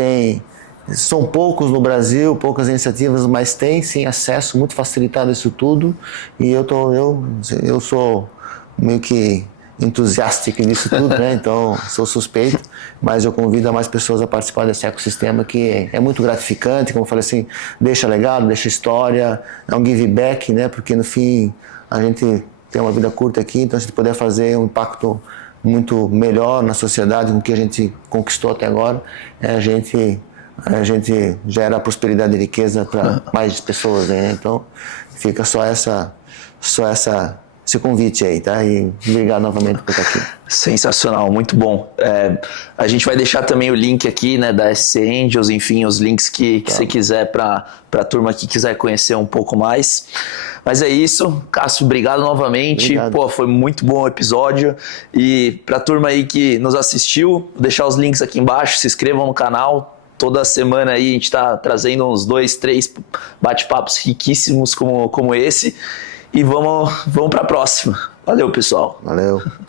são poucos no Brasil, poucas iniciativas, mas tem sim acesso muito facilitado a isso tudo. E eu sou meio que entusiasta nisso tudo, né? Então sou suspeito, mas eu convido mais pessoas a participar desse ecossistema que é muito gratificante, como eu falei assim, deixa legado, deixa história, é um give back, né? Porque no fim a gente tem uma vida curta aqui, então se a gente puder fazer um impacto muito melhor na sociedade com o que a gente conquistou até agora, a gente gera prosperidade e riqueza para mais pessoas, né? Então fica só esse convite aí, tá? E obrigado novamente por estar aqui. Sensacional, muito bom. A gente vai deixar também o link aqui, né, da SC Angels, enfim, os links que você quiser para a turma que quiser conhecer um pouco mais. Mas é isso, Cássio, obrigado novamente. Obrigado. Pô, foi muito bom o episódio. E para a turma aí que nos assistiu, vou deixar os links aqui embaixo, se inscrevam no canal. Toda semana aí a gente está trazendo uns 2, 3 bate-papos riquíssimos como esse. E vamos para a próxima. Valeu, pessoal. Valeu.